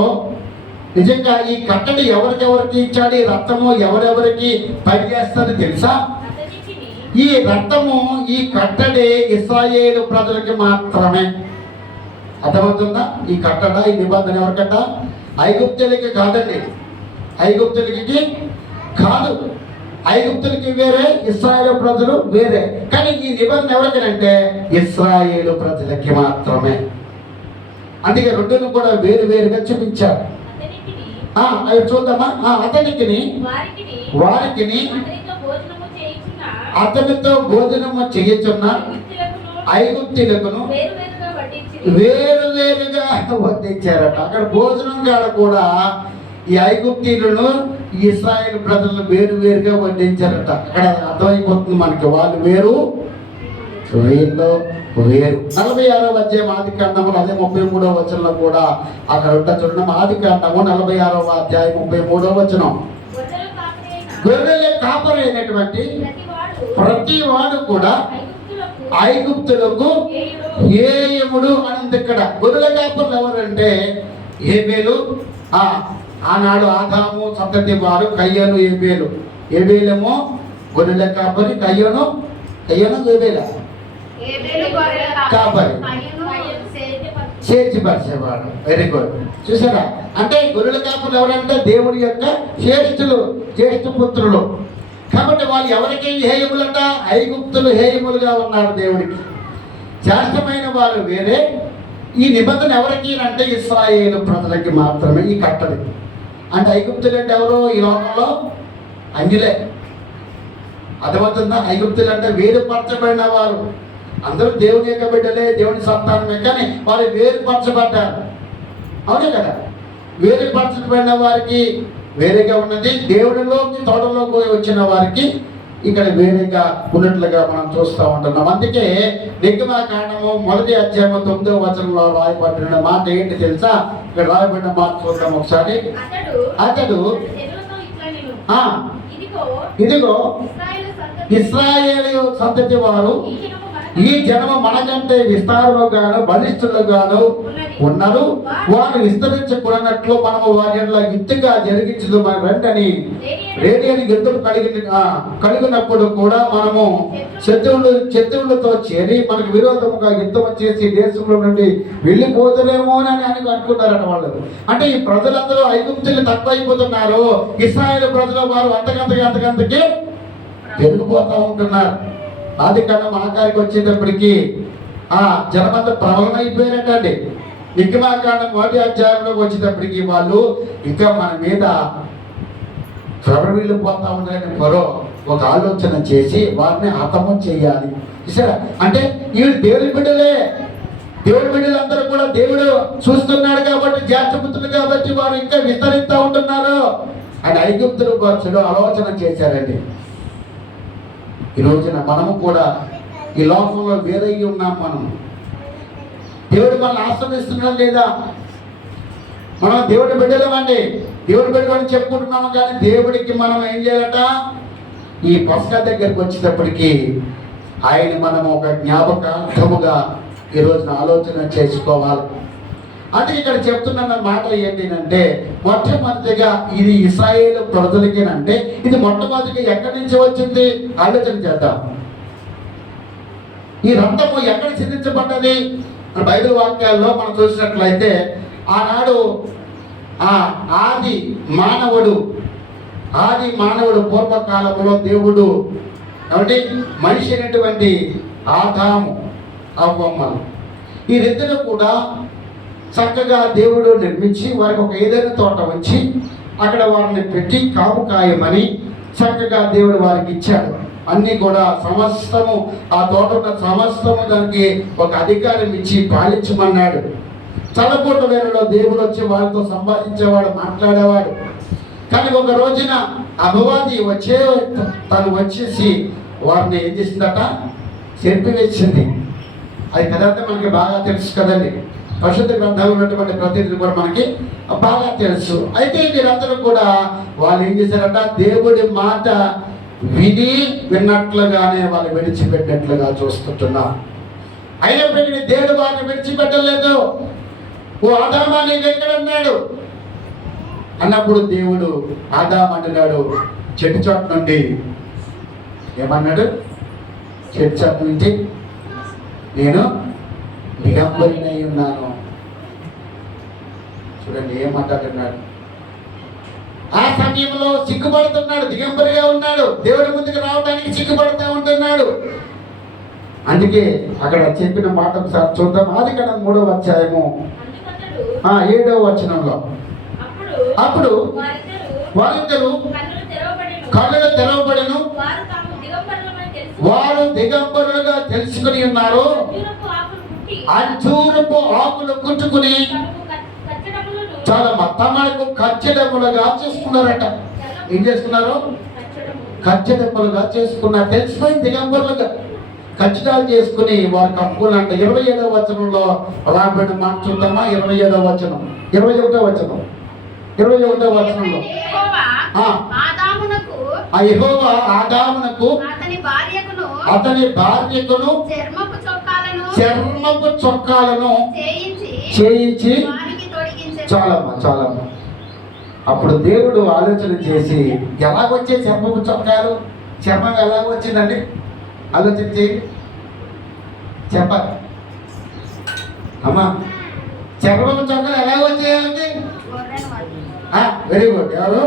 నిజంగా ఈ కట్టడి ఎవరికెవరికి ఇచ్చాడు? ఈ రక్తము ఎవరెవరికి పనిచేస్తుంది తెలుసా? ఈ రక్తము ఈ కట్టడి ఇశ్రాయేలు ప్రజలకి మాత్రమే. అర్థమవుతుందా? ఈ కట్టడ ఈ నిబంధన ఎవరికట? ఐగుప్తులకి కాదండి, ఐగుప్తులకి కాదు. ఐగుప్తులకి వేరే, ఇశ్రాయేలు ప్రజలు వేరే. కానీ ఈ నిబంధన ఎవరికనంటే ఇశ్రాయేలు ప్రజలకి మాత్రమే. అందుకే రెండును కూడా వేరు వేరుగా చూపించారు. అవి చూద్దామా. అతనికి వారికి అతనితో భోజనము చేయుచున్న ఐగుప్తీయులకును వేరువేరుగా వడ్డించారట. అక్కడ భోజనం కాడ కూడా ఈ ఐగుప్తీయులను ఇశ్రాయేలు ప్రజలను వేరువేరుగా వడ్డించారట. అక్కడ అర్థమైపోతుంది మనకి, వాళ్ళు వేరు వీళ్ళు వేరు. 46వ అధ్యాయం ఆదికాండము అదే 33వ వచనంలో కూడా అక్కడ ఉంటా చూడండి. ఆదికాండము 46వ అధ్యాయం 33వ వచనం, గొర్రెల కాపరి అయినటువంటి ప్రతి వాడు కూడా ఐగుప్తులకు హేయముడు అని. ఇక్కడ గొర్రెల కాపరులు ఎవరంటే హేబేలు. ఆనాడు ఆదాము సంతతి వారు కయ్యను ఏబేలు. ఏబేలేమో గొర్రెల కాపరి, కయ్యను ఏబేల కాపరి, చేర్చిపరిచేవాడు. Very good. చూసారా, అంటే గొర్రెల కాపరులు ఎవరంటే దేవుడి యొక్క జ్యేష్ఠ పుత్రులు. కాబట్టి వాళ్ళు ఎవరికి హేయములంట? ఐగుప్తులు హేయములుగా ఉన్నారు దేవుడికి. జ్యేష్ఠమైన వారు వేరే, ఈ నిబంధన ఎవరికి అంటే ఇశ్రాయేలు ప్రజలకి మాత్రమే ఈ కట్టడి. అంటే ఐగుప్తులు అంటే ఎవరు ఈ లోకంలో? అంగిలే. అర్థమవుతుందా? ఐగుప్తులు అంటే వేరుపరచబడిన వారు. అందరూ దేవుని యొక్క బిడ్డలే, దేవుని సంతానమే, కానీ వారు వేరుపరచబడ్డారు. అవునే కదా? వేరుపరచబడిన వారికి వేరేగా ఉన్నది, దేవుడిలోకి తోటలోకి వచ్చిన వారికి ఇక్కడ వేరేగా ఉన్నట్లుగా మనం చూస్తూ ఉంటున్నాం. అందుకే నిర్గమకాండము 1వ అధ్యాయము 9వ వచనంలో రాయబడిన మాట ఏంటి తెలుసా? ఇక్కడ రాయబడిన మాట చూద్దాం ఒకసారి. అతడు ఇదిగో ఇశ్రాయేలు సంతతి వారు ఈ జనము మనకంటే విస్తారముగాను బలిష్ఠులుగాను ఉన్నారు, వారు విస్తరించకూడనట్లు మనము వారి యుద్ధంగా జరిగించదు మన రండని రేడియని యుద్ధం కలిగినప్పుడు కూడా మనము శత్రువులతో చేరి మనకు విరోధముగా యుద్ధం చేసి దేశంలో నుండి వెళ్ళిపోతులేమో అని అనుకున్నారట వాళ్ళు. అంటే ఈ ప్రజలందరూ ఐగుప్తులు తక్కువైపోతున్నారు, ఇశ్రాయేలు ప్రజల వారు అంతకంతకి పెరిగిపోతూ ఉంటున్నారు. ఆది కాండం ఆఖరికి వచ్చేటప్పటికి జనమంతా ప్రబలమైపోయారటండి. నిర్గమకాండం 1వ అధ్యాయంలోకి వచ్చేటప్పటికి వాళ్ళు ఇంకా మన మీద ప్రబలిపోతా ఉన్నారని మరో ఒక ఆలోచన చేసి వారిని హతము చేయాలి. చూసారా? అంటే వీళ్ళు దేవుడి బిడ్డలే, దేవుడి బిడ్డలందరూ కూడా దేవుడు చూస్తున్నాడు కాబట్టి, జాగ్రత్తలు కాబట్టి వారు ఇంకా విస్తరిస్తూ ఉంటున్నారు అని ఐగుప్తులు చెడు ఆలోచన చేశారండి. ఈ రోజున మనము కూడా ఈ లోకంలో వేరే ఉన్నాం. మనం దేవుడు మనల్ని ఆశ్రమిస్తున్నాం లేదా? మనం దేవుడి బిడ్డలమండి, దేవుడి బిడ్డలని చెప్పుకుంటున్నాము, కానీ దేవుడికి మనం ఏం చేయాలట? ఈ పస్కా దగ్గరికి వచ్చేటప్పటికి ఆయన మనం ఒక జ్ఞాపకార్థముగా ఈ రోజున ఆలోచన చేసుకోవాలి. అంటే ఇక్కడ చెప్తున్న మాట ఏంటంటే, మొట్టమొదటిగా ఇది ఇశ్రాయేలు ప్రజలకేనంటే ఇది మొట్టమొదటిగా ఎక్కడి నుంచి వచ్చింది ఆలోచన చేద్దాం. ఈ రక్తము ఎక్కడ సిద్ధించబడ్డది? బైబిల్ వాక్యాల్లో మనం చూసినట్లయితే ఆనాడు ఆది మానవుడు పూర్వకాలంలో దేవుడు కాబట్టి మనిషి అయినటువంటి ఆదాము అవ్వమ్మలు ఈ ఇద్దరు కూడా చక్కగా దేవుడు నిర్మించి వారికి ఒక ఏదైనా తోట వచ్చి అక్కడ వారిని పెట్టి కాపు కాయమని చక్కగా దేవుడు వారికి ఇచ్చాడు. అన్నీ కూడా సమస్తము ఆ తోట ఉన్న సమస్తము దానికి ఒక అధికారం ఇచ్చి పాలించమన్నాడు. చల్లపూట వేళలో దేవుడు వచ్చి వారితో సంభాషించేవాడు, మాట్లాడేవాడు. కానీ ఒక రోజున అపవాది తను వచ్చేసి వారిని ఏం చేసిందట? చెరిపివేసింది. అది కదంతా మనకి బాగా తెలుసు కదండి. పరిశుద్ధ గ్రంథంలో ఉన్నటువంటి ప్రతినిధులు కూడా మనకి బాగా తెలుసు. అయితే వీరందరూ కూడా వాళ్ళు ఏం చేశారట? దేవుడి మాట విన్నట్లుగానే వాళ్ళు విడిచిపెట్టినట్లుగా చూస్తుంటున్నారు. అయినప్పటికీ దేవుడు వారిని విడిచిపెట్టలేదు. ఓ ఆదామా నీవు ఎక్కడున్నాడు అన్నప్పుడు దేవుడు ఆదాము అంటున్నాడు, చెట్టు చోట నుండి ఏమన్నాడు? చెట్టు చోట నుంచి నేను దిగంబరినై ఉన్నాను. చూడండి ఏం మాట్లాడుతున్నాడు. ఆ సమయంలో సిగ్గుపడుతున్నాడు, దిగంబరిగా ఉన్నాడు, దేవుడి ముందుకు రావడానికి సిగ్గుపడుతూ ఉంటున్నాడు. అందుకే అక్కడ చెప్పిన మాట ఒకసారి చూద్దాం. ఆదికాండం 3వ అధ్యాయము 7వ వచనంలో అప్పుడు వారిద్దరూ కళ్ళు తెరవబడెను, వారు దిగంబరులుగా తెలుసుకుని ఉన్నారు, అంజూరపు ఆకులు కుట్టుకుని చాలా తమకు కచ్చడములుగా చేసుకున్నారట. ఏం చేసుకున్నారు? కచ్చడములుగా చేసుకున్నారు. తెలిసిపోయింది దిగంబరులుగా ఖచ్చితాలు చేసుకుని వారి కప్పులు అంట. 27వ వచనంలో రాబడిన మాట చూద్దామా? 27వ వచనం 21వ వచనం 21వ వచనంలో యెహోవా ఆదామునకు అతని భార్యకును చర్మపు చొక్కాలను చేయించి చాలమ్మా. అప్పుడు దేవుడు ఆలోచన చేసి ఎలాగొచ్చే చర్మపు చొక్కాలు, చర్మం ఎలాగొచ్చిందండి? ఆలోచన చేయి, చెప్పాలి అమ్మా. చర్మపు చొక్కాలు ఎలాగొచ్చాయండి? Very good. ఎవరు?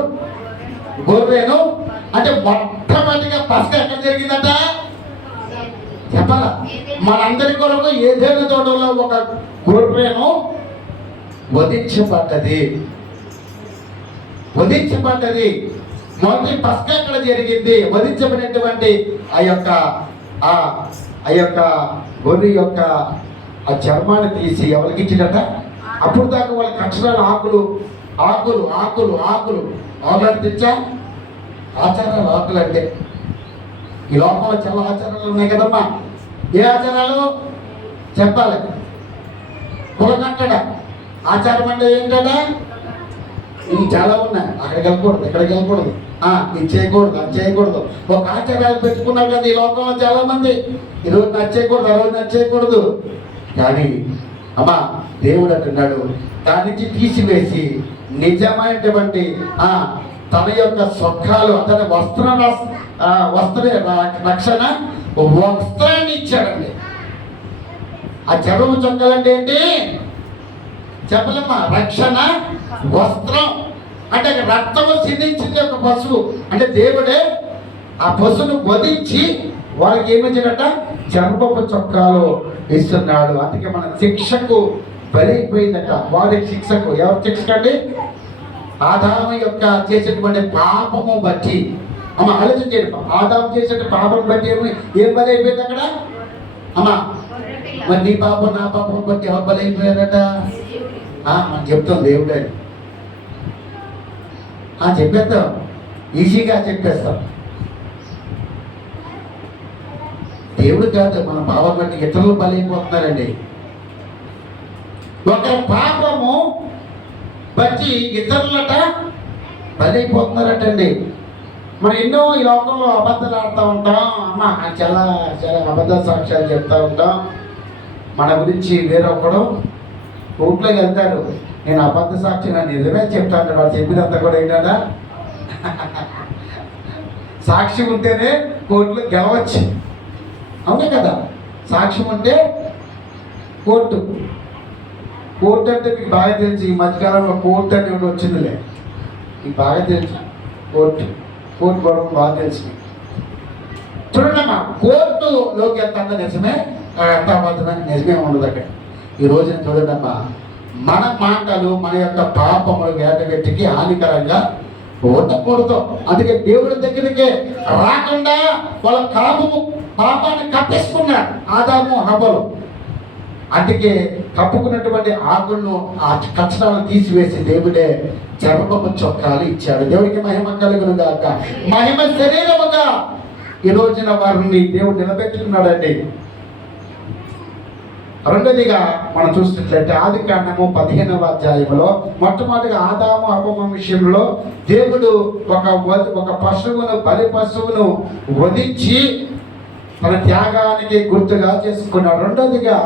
గొర్రెను. అంటే మొట్టమొదటిగా పస్కా ఎక్కడ జరిగిందట? చెప్పాలా? మనందరి కొరకు ఏదైనా తోటలో ఒక గొర్రెను వధించబడ్డది. మొదటి పస్కా ఎక్కడ జరిగింది? వధించబడినటువంటి ఆ యొక్క గొర్రె యొక్క ఆ చర్మాన్ని తీసి ఎవరికి ఇచ్చిందట? అప్పుడు దాకా వాళ్ళకి అక్షరాలు ఆకులు తెచ్చా ఆచారాలు. ఆకులు అంటే ఈ లోకంలో చాలా ఆచారాలు ఉన్నాయి కదమ్మా. ఏ ఆచారాలు చెప్పాలి? కులకట్టడ ఆచారం అంటే ఏంటంటే ఇవి చాలా ఉన్నాయి. అక్కడికి వెళ్ళకూడదు, ఇక్కడికి వెళ్ళకూడదు, ఇది చేయకూడదు, అది చేయకూడదు. ఒక ఆచారాలు పెట్టుకున్నారు కదా ఈ లోకంలో చాలా మంది. ఈరోజు నచ్చేయకూడదు, ఆ రోజు నచ్చేయకూడదు. కానీ అమ్మా దేవుడు అంటున్నాడు, దాని నుంచి తీసివేసి నిజమైనటువంటి తన యొక్క సొక్కాలు, అతని రక్షణ వస్త్రాన్ని ఇచ్చాడండి. ఆ చర్మము చొక్కాలంటే ఏంటి చెప్పలేమ్మా? రక్షణ వస్త్రం అంటే రక్తము సిందించింది ఒక పశువు. అంటే దేవుడే ఆ పశువును వధించి వాళ్ళకి ఏమిచ్చాడట? చర్మపు చొక్కాలు ఇస్తున్నాడు. అందుకే మన శిక్షకు బలైపోయిందట. వారి శిక్షకు, ఎవరి శిక్షకు అండి? ఆదాము యొక్క చేసేటువంటి పాపము బట్టి. అమ్మ ఆలోచన చేయండి. ఆదాము చేసే పాపం బట్టి ఏం బలైపోయింది అక్కడ? అమ్మా మరి నీ పాపం నా పాపం బట్టి ఎవరు బలైపోయారట? మనం చెప్తాం దేవుడే. చెప్పేస్తాం, ఈజీగా చెప్పేస్తాం. దేవుడు కాదు, మన పాపం బట్టి ఇతరులు బలైపోతున్నారండి. ఒక పాపము బట్టి ఇతరులట బలైపోతున్నారటండి. మనం ఎన్నో ఈ లోకంలో అబద్ధాలు ఆడుతూ ఉంటాం. అమ్మ చాలా అబద్ధ సాక్ష్యాలు చెప్తూ ఉంటాం. మన గురించి వేరొకడు కోర్టులోకి వెళ్తారు, నేను అబద్ధ సాక్షి నిజమే చెప్తాను. వాడు చెప్పినంత కూడా ఏంటంటే సాక్ష్యం ఉంటేనే కోర్టులో గెలవచ్చు. అవునే కదా? సాక్ష్యం ఉంటే కోర్టు అంటే మీకు బాగా తెలుసు. ఈ మధ్యకాలంలో కోర్టు అంటే ఒకటి వచ్చిందిలే, మీకు బాగా తెలుసు. కోర్టు గొడవ బాగా తెలుసు. చూడండమ్మా, కోర్టులోకి వెళ్తాక నిజమే, ఎంత అబద్ధమే, నిజమే ఉండదు అక్కడ. ఈ రోజున చూడండమ్మా, మన మాటలు మన యొక్క పాపములు వేటగట్టికి హానికరంగా ఉండకూడదు. అందుకే దేవుడి దగ్గరికి రాకుండా వాళ్ళ పాపాన్ని కప్పేసుకున్నారు ఆదాము హవ్వలు. అందుకే కప్పుకున్నటువంటి ఆకులను, ఆ కచ్చడాలను తీసివేసి దేవుడే చర్మపు చొక్కాలు ఇచ్చాడు. దేవుడికి మహిమ కలుగును గాక. మహిమ శరీరముగా ఈ రోజున వారిని దేవుడు నిలబెట్టుకున్నాడండి. రెండోదిగా మనం చూసినట్లయితే ఆదికాండము 15వ అధ్యాయంలో మొట్టమొదటిగా ఆదాము హవ్వ విషయంలో దేవుడు ఒక బలి పశువును వధించి తన త్యాగానికి గుర్తుగా చేసుకున్నాడు. రెండోదిగా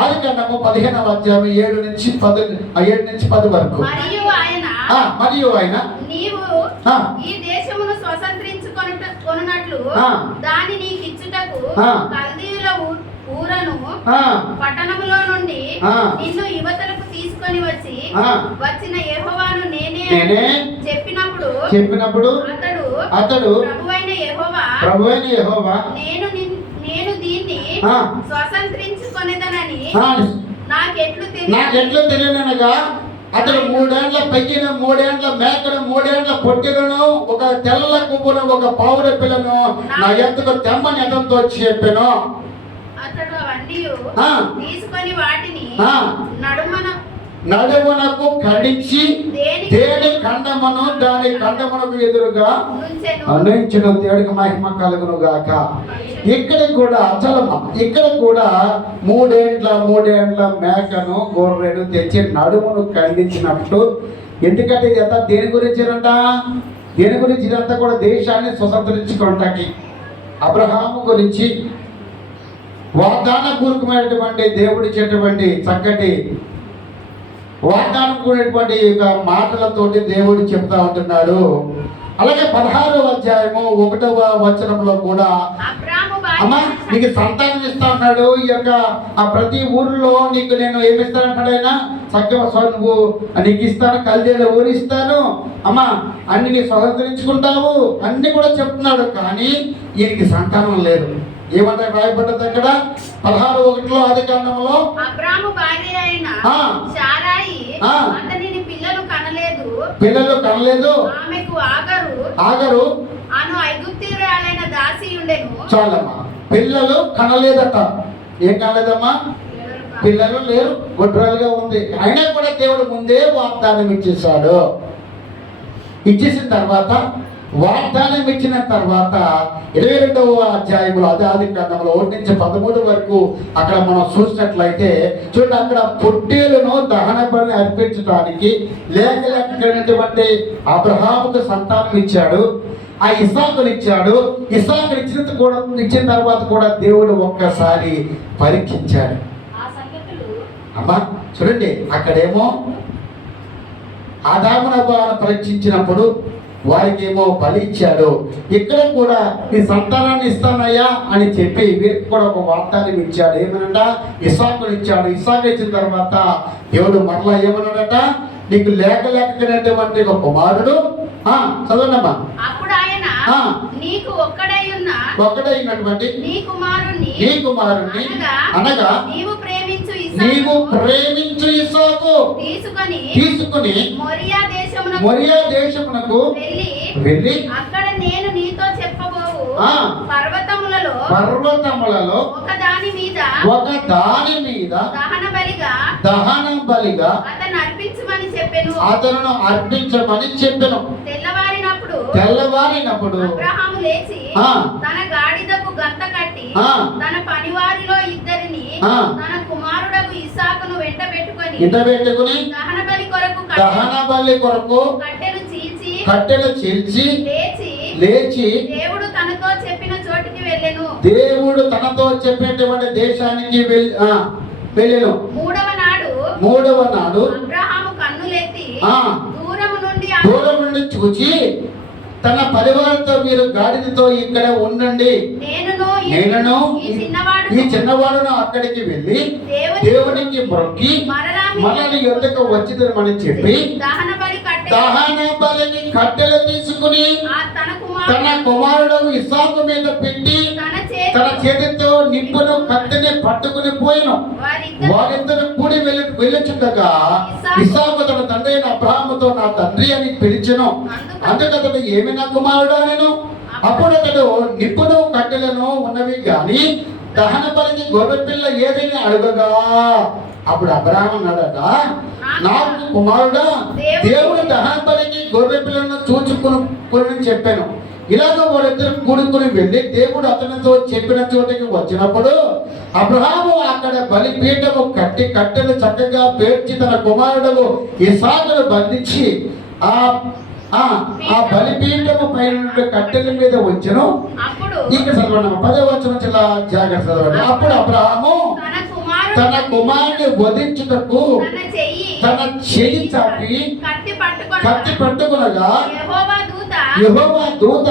ఆదికాండము 15వ అధ్యాయం 7 నుంచి 10 వరకు. మరియు ఆయన నీవు ఈ దేశమును స్వతంత్రించుకొనున్నట్లు దాని నీకు ఇచ్చుటకు కల్దీయుల ఊరను పట్టణములో నుండి నిన్ను యువతలకు తీసుకొని వచ్చిన యెహోవాను నేనే చెప్పినప్పుడు అతడు ప్రభువైన యెహోవా నేను దీన్ని స్వతంత్రించుకొనేదనని నాకెట్లు తెలియనగా అతడు 3 ఏళ్ల పెగ్గిన 3 ఏళ్ల మేకను 3 ఏళ్ల పొట్టెలను ఒక తెల్ల కుబ్బును ఒక పావుర పిల్లను నా ఎత్తుకు తెమ్మని ఎదంతో చెప్పాను. అతడు అవన్నీ తీసుకొని వాటిని నడుమునకు ఖండించి దేని ఖండమును దాని ఖండమునకు ఎదురుగా అన్వయించిన దేవుడికి మహిమ కలుగును గాక. ఇక్కడ కూడా 3 ఏండ్ల మేకను గొర్రెను తెచ్చి నడుమును ఖండించినట్టు. ఎందుకంటే ఇదంతా దేని గురించి ఇదంతా కూడా దేశాన్ని స్వతంత్రించుకోవటానికి, అబ్రహాము గురించి వాగ్దాన పూర్వకమైనటువంటి దేవుడి ఇచ్చేటువంటి చక్కటి వాగ్దానం కూడినటువంటి మాటలతోటి దేవుడు చెప్తా ఉంటున్నాడు. అలాగే 16వ అధ్యాయము 1వ వచనంలో కూడా అమ్మా నీకు సంతానం ఇస్తా ఉన్నాడు. ఈ యొక్క ప్రతి ఊరిలో నీకు నేను ఏమిస్తానంటాడు ఆయన? నువ్వు నీకు ఇస్తాను, కల్దీయుల ఊరు ఇస్తాను అమ్మా, అన్ని నీ స్వతంత్రించుకుంటావు అన్ని కూడా చెప్తున్నాడు. కానీ ఈయనకి సంతానం లేదు. ఏమంటే రాయబడ్డది అక్కడ? 16:1 ఆదికాండంలో అబ్రాము భార్య అయిన ఆ. శారాయి ఆ. అతనిని పిల్లలు కనలేదు. పిల్లలు కనలేదు. ఆమెకు ఆగరు ఆగరు అను ఐగుప్తీయురాలైన దాసి ఉండెను. చాలమ్మా, పిల్లలు కనలేదట. ఏం కనలేదమ్మా? పిల్లలు లేరు, గుడ్రాలుగా ఉంది. అయినా కూడా దేవుడు ముందే వాగ్దానం ఇచ్చేశాడు. ఇచ్చేసిన తర్వాత, వాగ్దానం ఇచ్చిన తర్వాత 22వ అధ్యాయంలో అదే ఆదికాండంలో 1-13 వరకు అక్కడ మనం చూసినట్లయితే చూడండి, అక్కడ పొట్టేలును దహన బలి అర్పించడానికి లేఖలేఖటువంటి అబ్రహాముకు సంతానం ఇచ్చాడు. ఆ ఇస్సాకుని ఇచ్చాడు. ఇస్సాకుని ఇచ్చిన తర్వాత కూడా దేవుడు ఒక్కసారి పరీక్షించాడు. ఆ సంగతులు అమ్మా చూడండి, అక్కడేమో ఆదామును హవ్వను పరీక్షించినప్పుడు వారికి ఏమో బలి ఇచ్చాడు. ఇక్కడ కూడా నీ సంతానాన్ని ఇస్తానయ్యా అని చెప్పి వీరికి కూడా ఒక వాగ్దానం ఇచ్చాడు. ఏమనంట? ఇస్సాకుని ఇచ్చాడు. ఇస్సాకు ఇచ్చిన తర్వాత దేవుడు మరలా ఏమన్నాడట? నీకు లేకలేకనటువంటి ఒక కుమారుడు. చదవండమ్మా. అప్పుడు ఆయన ఆ. నీకు ఒక్కడైనటువంటి నీ కుమారుణ్ణి అనగా నీవు ప్రేమించు ఇస్సాకు తీసుకుని మొరియా దేశమునకు వెళ్ళి అక్కడ నేను నీతో చెప్పబోవు ఆ. పర్వతములలో ఒక దాని మీద దహన బలిగా అతను అర్పించమని చెప్పెను. అతను అర్పించమని చెప్పెను. తెల్లవారినప్పుడు అబ్రహాము లేచి ఆ. తన గాడిదకు గంత కట్టి ఆ. తన పనివారిలో ఇద్దరిని ఆ. తన కుమారుడకు ఇస్సాకును వెంట పెట్టుకొని దహన బలి కొరకు కట్టెలు చీల్చి లేచి దేవుడు తనతో చెప్పిన చోటికి వెళ్ళెను. దేవుడు తనతో చెప్పేటువంటి దేశానికి వెళ్ళెను. మూడవ నాడు అబ్రహాము కన్నులెత్తి ఆ. దూరం నుండి చూచి తన పరివారంతో మీరు గాడిదతో ఇక్కడ ఉండండి, నేనును ఈ చిన్నవాడును అక్కడికి వెళ్ళి దేవునికి మొక్కి మనని యొద్దకు వచ్చిదమని చెప్పి దహన బలిని కట్టెలు తీసుకుని తన కుమారుడు ఇస్సాకు మీద పెట్టి తన చేతితో నిప్పును కట్టెని పట్టుకుని పోయిను. వారిద్దరు కూడి వెళ్ళుచుండగా ఇస్సాకు తన తండ్రి అయిన అబ్రహాముతో నా తండ్రి అని పిలిచెను. అందుకతడు ఏమి నా కుమారుడు నేను. అప్పుడు అతడు నిప్పును కట్టెలను ఉన్నవి గాని దహన బలికి గొర్రె పిల్ల ఏదని అడుగగా అప్పుడు అబ్రహాము అన్నాడట, నాకు కుమారుడా, దేవుడు దహన బలికి గొర్రె పిల్లను చూచుకుని చెప్పాను. ఇలాగ వారిద్దరు కూడుకుని వెళ్ళి దేవుడు అతనితో చెప్పిన చోటికి వచ్చినప్పుడు అబ్రహాము అక్కడ బలిపీఠము కట్టి కట్టెలు చక్కగా పేర్చి తన కుమారుడు ఇస్సాకును బంధించి ఆ బలిపీఠము పైన కట్టెల మీద వచ్చెను. ఇక్కడ చదవండి 10వ వచనం చాలా జాగ్రత్త చదవండి. అప్పుడు అబ్రహాము తన కుమారుని వధించుటకు తన చెయ్యి చాపి కత్తి పట్టుకునగా యెహోవా దూత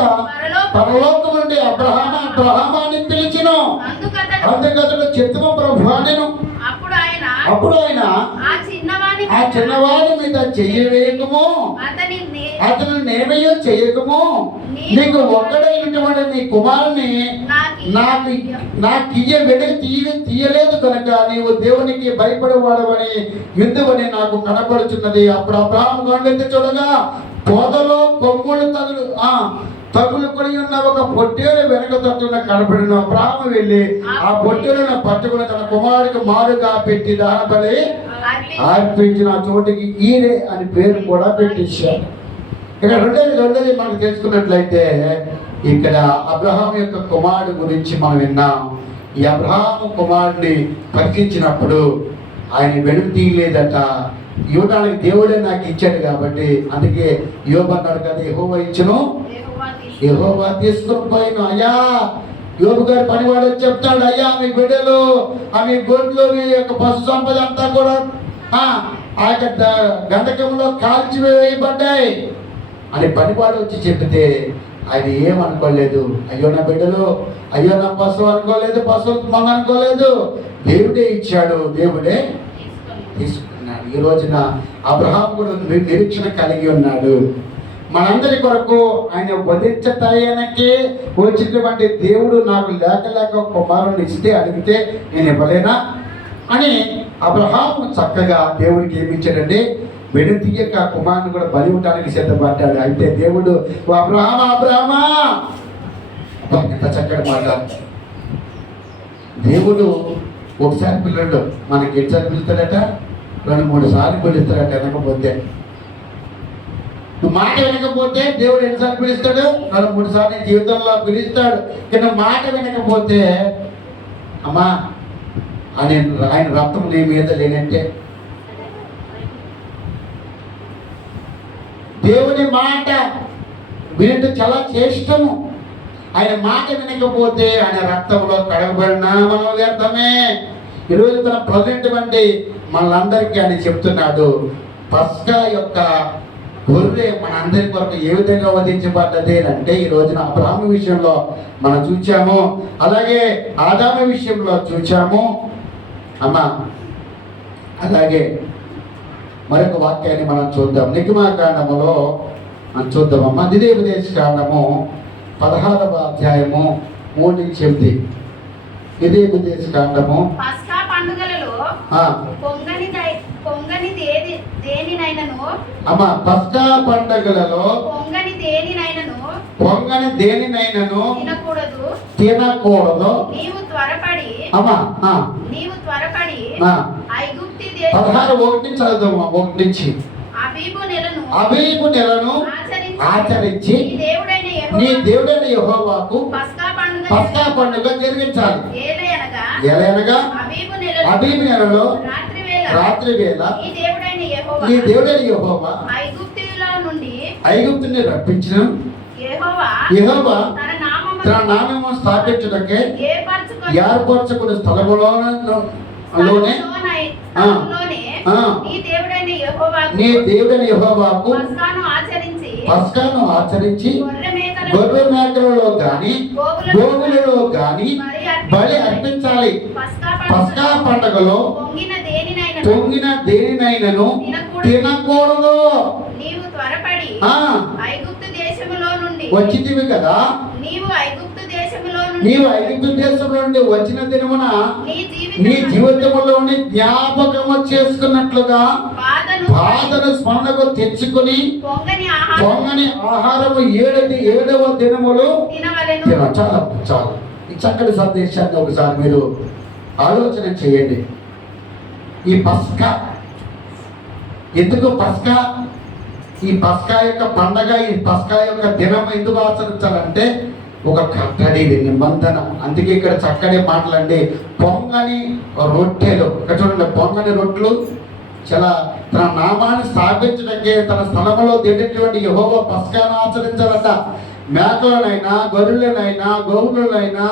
పరలోకము నుండి అబ్రహామాని పిలిచెను. అందుకతడు చిత్తము ప్రభువా నేను. అప్పుడు ఆయన ఆ చిన్నవాడి మీద చెయ్యి వేయకము, అతను నేమయ్యో చేయకము, నీకు ఒక్కడైనటువంటి నీ కుమారుని నాకు తీయలేదు కనుక నీవు దేవునికి భయపడేవాడవని యుద్ధమని నాకు కనపడుచున్నది. అప్పుడు అబ్రహాము కళ్ళెత్తి చూడగా పొదలో కొమ్ములు తగులుకొని ఉన్న ఒక పొట్టేలు వెనక తట్టున కనపడిన. అబ్రహాము వెళ్ళి ఆ పొట్టేలను పట్టుకుని తన కుమారుడికి మారుగా పెట్టి దహన బలి అర్పించిన చోటికి ఈరే అని పేరు కూడా పెట్టించారు. ఇక్కడ రెండోది మనం తెలుసుకున్నట్లయితే ఇక్కడ అబ్రహాం యొక్క కుమారుడు గురించి మనం విన్నాం. ఈ అబ్రహాము కుమారుడిని పరీక్షించినప్పుడు ఆయన వెనుక తీయలేదట. ఇవ్వడానికి దేవుడే నాకు ఇచ్చాడు కాబట్టి, అందుకే యోబు అన్నాడు కదా, యెహోవా ఇచ్చును యెహోవా తీసుకుని పోయిన. అయ్యా యోబు గారి పనివాడు చెప్తాడు, అయ్యా మీ బిడ్డలు మీ గొడ్లు మీ యొక్క పశు సంపద అంతా కూడా ఆ యొక్క గంధకంలో కాల్చివేయబడ్డాయి అని పనివాడు వచ్చి చెప్తే ఆయన ఏమనుకోలేదు. అయ్యో నా బిడ్డలు, అయ్యో నా పశువు అనుకోలేదు, పశువులకు మంగ అనుకోలేదు. దేవుడే ఇచ్చాడు, దేవుడే తీసుకున్నాడు. ఈ రోజున అబ్రహాం కూడా నిరీక్షణ కలిగి ఉన్నాడు. మనందరి కొరకు ఆయన వధించటానికి వచ్చినటువంటి దేవుడు నాకు లేక లేక కుమారుని ఇస్తే అడిగితే నేను ఇవ్వలేనా అని అబ్రహాము చక్కగా దేవుడికి ఏమిచ్చాడండి, వెనుతీయక కుమారుని కూడా బలి ఇవ్వడానికి సిద్ధపడ్డాడు. అయితే దేవుడు అబ్రహామా ఎంత చక్కటి మాట. దేవుడు ఒకసారి పిల్లడు మనకి ఎన్నిసార్లు పిలుస్తాడట, 2-3 సార్లు పిలుస్తాడట. వెనకపోతే నువ్వు మాట వినకపోతే దేవుడు ఎన్నిసార్లు పిలుస్తాడు, 2-3 సార్లు జీవితంలో పిలుస్తాడు. కానీ మాట వినకపోతే అమ్మా ఆయన రక్తం నీ మీద లేనంటే, దేవుని మాట వినటం చాలా శ్రేష్టము. ఆయన మాట వినకపోతే ఆయన రక్తంలో కడగబడినా మనం వ్యర్థమే. ఈరోజు తన ప్రజెంట్ వంటి మనందరికీ ఆయన చెప్తున్నాడు, పస్కా యొక్క గొర్రె మనందరి కొరకు ఏ విధంగా వధించబడ్డది అంటే ఈ రోజున అబ్రహాము విషయంలో మనం చూచాము, అలాగే ఆదాము విషయంలో చూచాము అమ్మా. అలాగే మరొక వాక్యాన్ని మనం చూద్దాం. నిర్గమకాండములో మనం చూద్దామమ్మా. ద్వితీయోపదేశ కాండము 16వ అధ్యాయము 3-8. ద్వితీయోపదేశ కాండము పస్కా పండుగలలో పొంగని దేనినైనను అమ్మా, పస్కా పండుగలలో పొంగని దేనినైనను తినకూడదు. నీవు త్వరపడి అమ్మా ఐగుప్తు 16:1 చదువుదామా. 1 నుంచి అబీబు నెలను ఆచరించి నీ దేవుడైన యెహోవాకు పస్కా పండుగ జరిగించాలి. ఏలయనగా అబీబు నెలలో రాత్రి వేళ నీ దేవుడైన యెహోవా ఐగుప్తుని రప్పించిన యెహోవా తన నామము స్థాపించుటకే ఏర్పరచుకున్న స్థలములోనే నీ దేవుడైన యెహోవాకు పస్కాను ఆచరించి గొర్రె మేకలలో గాని గోవులలో గాని బలి అర్పించాలి. పస్కా పండుగలో పొంగిన దేనినైనను తినకూడదు. వచ్చితివి కదా, నీవు ఐగుప్తు దేశంలో నుండి వచ్చిన దినమున నీ జీవితంలోని జ్ఞాపకము చేసుకున్నట్లుగా బాధను స్మరణకు తెచ్చుకుని పొంగని ఆహారము 7వ దినములు చాలా చాలా. ఈ చక్కటి సందేశాన్ని ఒకసారి మీరు ఆలోచన చేయండి. ఈ పస్కా ఎందుకు, పస్కా ఈ పస్కా యొక్క పండగ, ఈ పస్కా యొక్క దినం ఎందుకు ఆచరించాలంటే ఒక కట్టడి నిబంధన. అందుకే ఇక్కడ చక్కటి మాటలండి. పొంగని రొట్టెలు, ఇక్కడ చూడండి, పొంగని రొట్టెలు చాలా తన నామాన్ని స్థాపించడానికి తన స్థలంలో తినేటువంటి యెహోవా పస్కాను ఆచరించాలట. మేకలనైనా గొర్రెలనైనా గోవులనైనా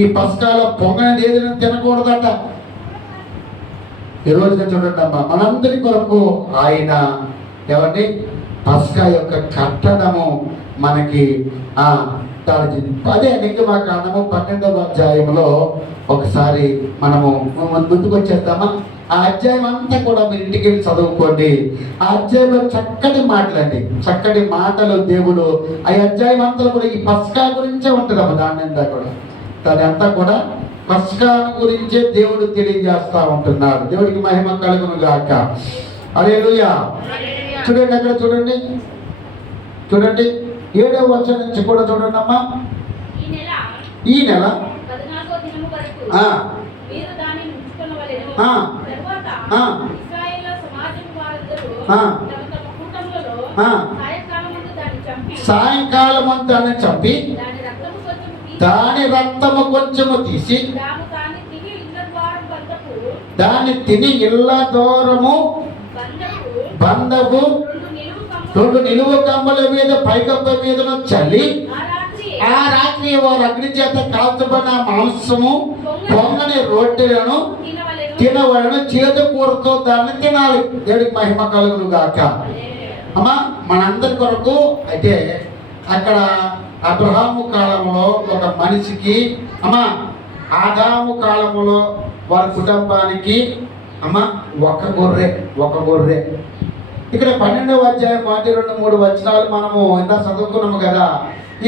ఈ పస్కాలో పొంగని ఏదైనా తినకూడదట. ఈ రోజున చూడండి అమ్మా, మనందరి కొరకు ఆయన ఏమండి పస్కా యొక్క కట్టడము మనకి అదే నిర్గమకాండము 12వ అధ్యాయంలో ఒకసారి మనము ముందుకు వచ్చేద్దామా. ఆ అధ్యాయం అంతా కూడా మీరు ఇంటికి వెళ్ళి చదువుకోండి. ఆ అధ్యాయంలో చక్కటి మాటలండి, చక్కటి మాటలు దేవుడు. ఆ అధ్యాయం అంతా కూడా ఈ పస్కా గురించే ఉంటుందమ్మా. దాని అంతా కూడా దానంతా కూడా పస్కా గురించే దేవుడు తెలియజేస్తా ఉంటున్నాడు. దేవుడికి మహిమ కలుగును గాక. హల్లెలూయా. చూడండి అక్కడ చూడండి 7వ వచనం నుంచి కూడా చూడండి అమ్మా. ఈ నెల సాయంకాలం దాన్ని చంపి దాని రక్తము కొంచెము తీసి దాన్ని తిని ఇళ్ళ దూరము బంధపు 2 నిలువు కమ్మల మీద పైకప్ప మీద చల్లి ఆ రాత్రి వారు అగ్ని చేత కాల్చబడిన మాంసము పొంగని రొట్టెలను తినవలను చేదు కూరతో దాన్ని తినాలి. దేవుడికి మహిమ కలుగును గాక. అమ్మా, మనందరి కొరకు అయితే అక్కడ అబ్రహాము కాలంలో ఒక మనిషికి, అమ్మా ఆదాము కాలంలో వారి కుటుంబానికి అమ్మా ఒక గొర్రె ఇక్కడ 12వ అధ్యాయం 1-2-3 వచనాలు మనము ఇంత చదువుకున్నాము కదా.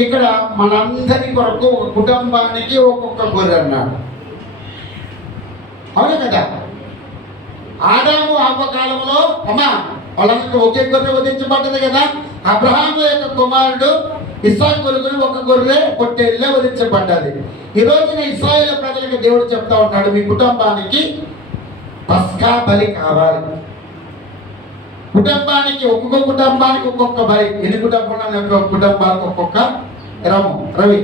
ఇక్కడ మనందరి కొరకు ఒక కుటుంబానికి ఒక్కొక్క గొర్రె అన్నాడు. అవును కదా. ఆదాము అవ్వ కాలంలో వాళ్ళందరికీ ఒకే గొర్రె వధించబడ్డది కదా. అబ్రహాము యొక్క కుమారుడు ఇస్సాకు కొడుకుని ఒక గొర్రె పొట్టేళ్ళే వధించబడ్డది. ఈ రోజున ఇశ్రాయేలు ప్రజలకు దేవుడు చెప్తా ఉన్నాడు, మీ కుటుంబానికి పస్కా బలి కావాలి. కుటుంబానికి ఒక్కొక్క కుటుంబానికి ఒక్కొక్క బలి. ఎన్ని కుటుంబాలు? కుటుంబానికి ఒక్కొక్క రవి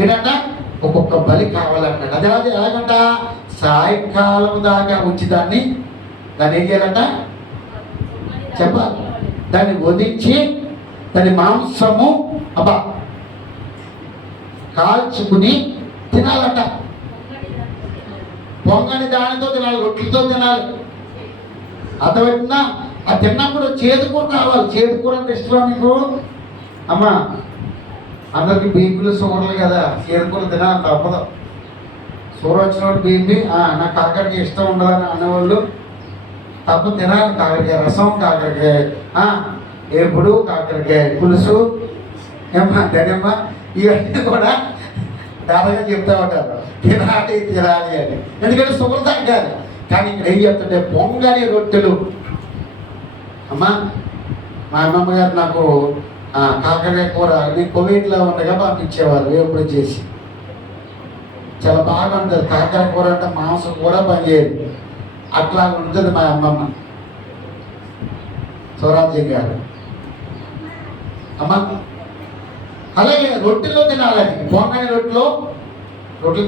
ఏంటంట ఒక్కొక్క బలి కావాలన్నాడు. అదే ఎలాగంట, సాయంకాలం దాకా ఉంచి దాన్ని ఏం చేయాలంట చెప్పాలి. దాన్ని వధించి దాని మాంసము కాల్చుకుని తినాలట. పొంగని దానితో తినాలి, రొట్టెలతో తినాలి. అర్థమవుతుందా? అది తిన్నప్పుడు చేదుకూర కావాలి. చేదుకూర అంటే ఇష్టమా మీకు? అమ్మా అందరికి బీపీలు షుగర్లు కదా, చేదుకూర తినాలి తప్పదు. షుగర్ వచ్చినప్పుడు బీపీ నాకు కాకరకాయ ఇష్టం ఉండదని అనేవాళ్ళు తప్పదు, తినాలి. కాకరకాయ రసం, కాకరకాయ ఎప్పుడు కాకరకాయ పులుసు ధన్యమ్మా ఇవన్నీ కూడా దాదాగా చెప్తా ఉంటారు, తినాలి తినాలి అని. ఎందుకంటే షుగర్ తగ్గాలి. కానీ ఇక్కడ ఏం చెప్తుంటే పొంగని రొట్టెలు. అమ్మా మా అమ్మమ్మ గారు నాకు కాకరకాయ కూర నేను కోవిడ్లో ఉండగా పంపించేవారు ఎప్పుడు చేసి. చాలా బాగా ఉంటుంది కాకరకాయ కూర అంటే, మాంసం కూడా పనిచేయదు. అట్లా ఉంటుంది మా అమ్మమ్మ స్వరాజ్యం గారు. అమ్మా అలాగే రొట్టెలో తినాలి. పొంగని రొట్టెలు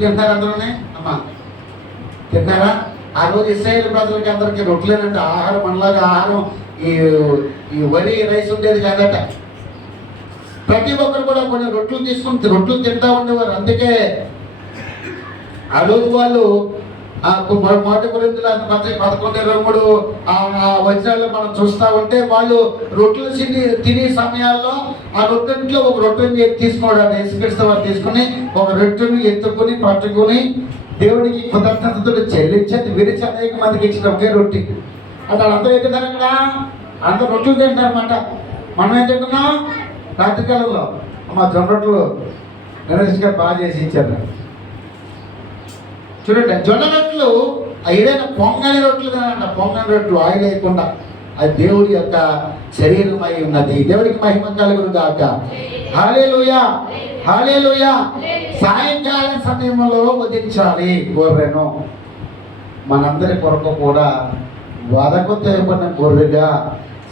తింటారు అందరూనే. అమ్మా తిన్నారా? ఆ రోజు ఇశ్రాయేలు ప్రజలకి అందరికీ రొట్టెలేనంటే ఆహారం, మనలాగా ఆహారం ఈ వరి రైస్ ఉండేది కాదట. ప్రతి ఒక్కరు కూడా కొన్ని రొట్టెలు తీసుకుని రొట్టెలు తింటా ఉండేవారు. అందుకే ఆ రోజు వాళ్ళు 1 కొరింథీయుల 11:23 వచనాల్లో మనం చూస్తూ ఉంటే వాళ్ళు రొట్టెలు తినే సమయాల్లో ఆ రొట్టెంట్లో ఒక రొట్టెని తీసుకోవడం యేసుక్రీస్తు వారు తీసుకుని ఒక రొట్టెను ఎత్తుకుని పట్టుకుని దేవుడికి కృతజ్ఞతతో చెల్లించి విరిచి అనేక మందికి ఇచ్చిన ఒకే రొట్టె. అది అందరూ ఏం తింటారు? ఇక్కడ అందరూ రొట్టెలు తింటారన్నమాట. మనం ఏం తింటున్నాం? రాత్రికాలంలో మా జొన్న రొట్టెలు గణేష్ గారు బాగా చేసి ఇచ్చారు. చూడండి, జొన్న రొట్టెలు ఏదైనా పొంగని రొట్టెలు తినాలంట. పొంగని రొట్టెలు ఆయిల్ వేయకుండా. అది దేవుడి యొక్క శరీరమై ఉన్నది. దేవుడికి మహిమ కలుగును గాక. హల్లెలూయా, హల్లెలూయా. సాయంకాలం సమయంలో వధించాలి గొర్రెను. మనందరి కొరకు కూడా వదకు తేపడిన గొర్రెగా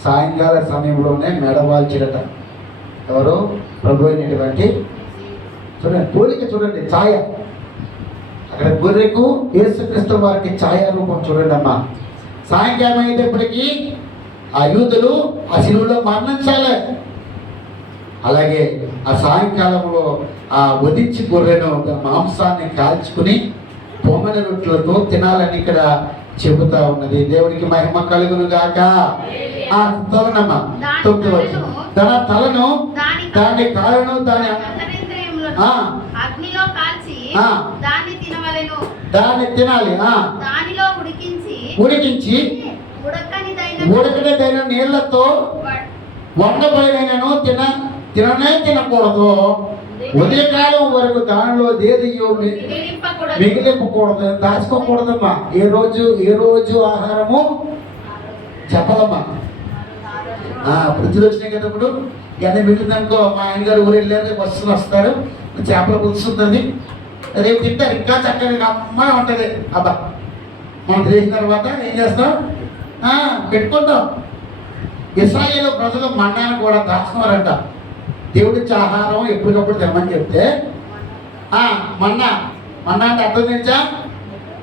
సాయంకాల సమయంలోనే మెడవాల్చిరట. ఎవరు? ప్రభు అయినటువంటి చూడండి, పోలిక చూడండి, ఛాయ. అక్కడ గొర్రెకు యేసుక్రీస్తు వారికి ఛాయ రూపం చూడండి అమ్మా. సాయంకాలం అయ్యేటప్పటికీ ఆ యూదులు ఆ శిలువలో మరణించాలి. అలాగే ఆ సాయంకాలంలో ఆ వధించి గొర్రెను మాంసాన్ని కాల్చుకుని పొంగని రొట్టెలతో తినాలని ఇక్కడ చెబుతా ఉన్నది. దేవుడికి మహిమ కలుగును గాక. తలనమ్మా 9వ వచనం. తన తలను, దాని కాళ్ళను, దాని అగ్నిలో కాల్చి దాన్ని తినాలి. దానిలో ఉడికించి ఉడకనిదైన నీళ్లతో వండబడినను తిననే తినకూడదు. ఉదయకాలం వరకు దానిలో దేదియో మిగిలింపకూడదు, దాచుకోకూడదమ్మా. ఏ రోజు ఆహారము చెప్పదమ్మా. వృద్ధులు వచ్చినాయి కదా, ఇప్పుడు ఎంత మిగిలిందనుకో, మా ఆయనగారు ఊరు వెళ్ళారు, బస్సులు వస్తారు, చేపల పులుసు ఉంటుంది, రేపు తింటారు, ఇంకా చక్కగా అమ్మ ఉంటుంది. అబ్బా మనం చేసిన తర్వాత ఏం చేస్తాం? పెట్టుకుంటాం. ఇశ్రాయేలు ప్రజలు మన్నాను కూడా దాచుకున్నారంట. దేవుడిచ్చే ఆహారం ఎప్పటికప్పుడు తినమని చెప్తే మన్నా అంటే అర్థం ఏంటా?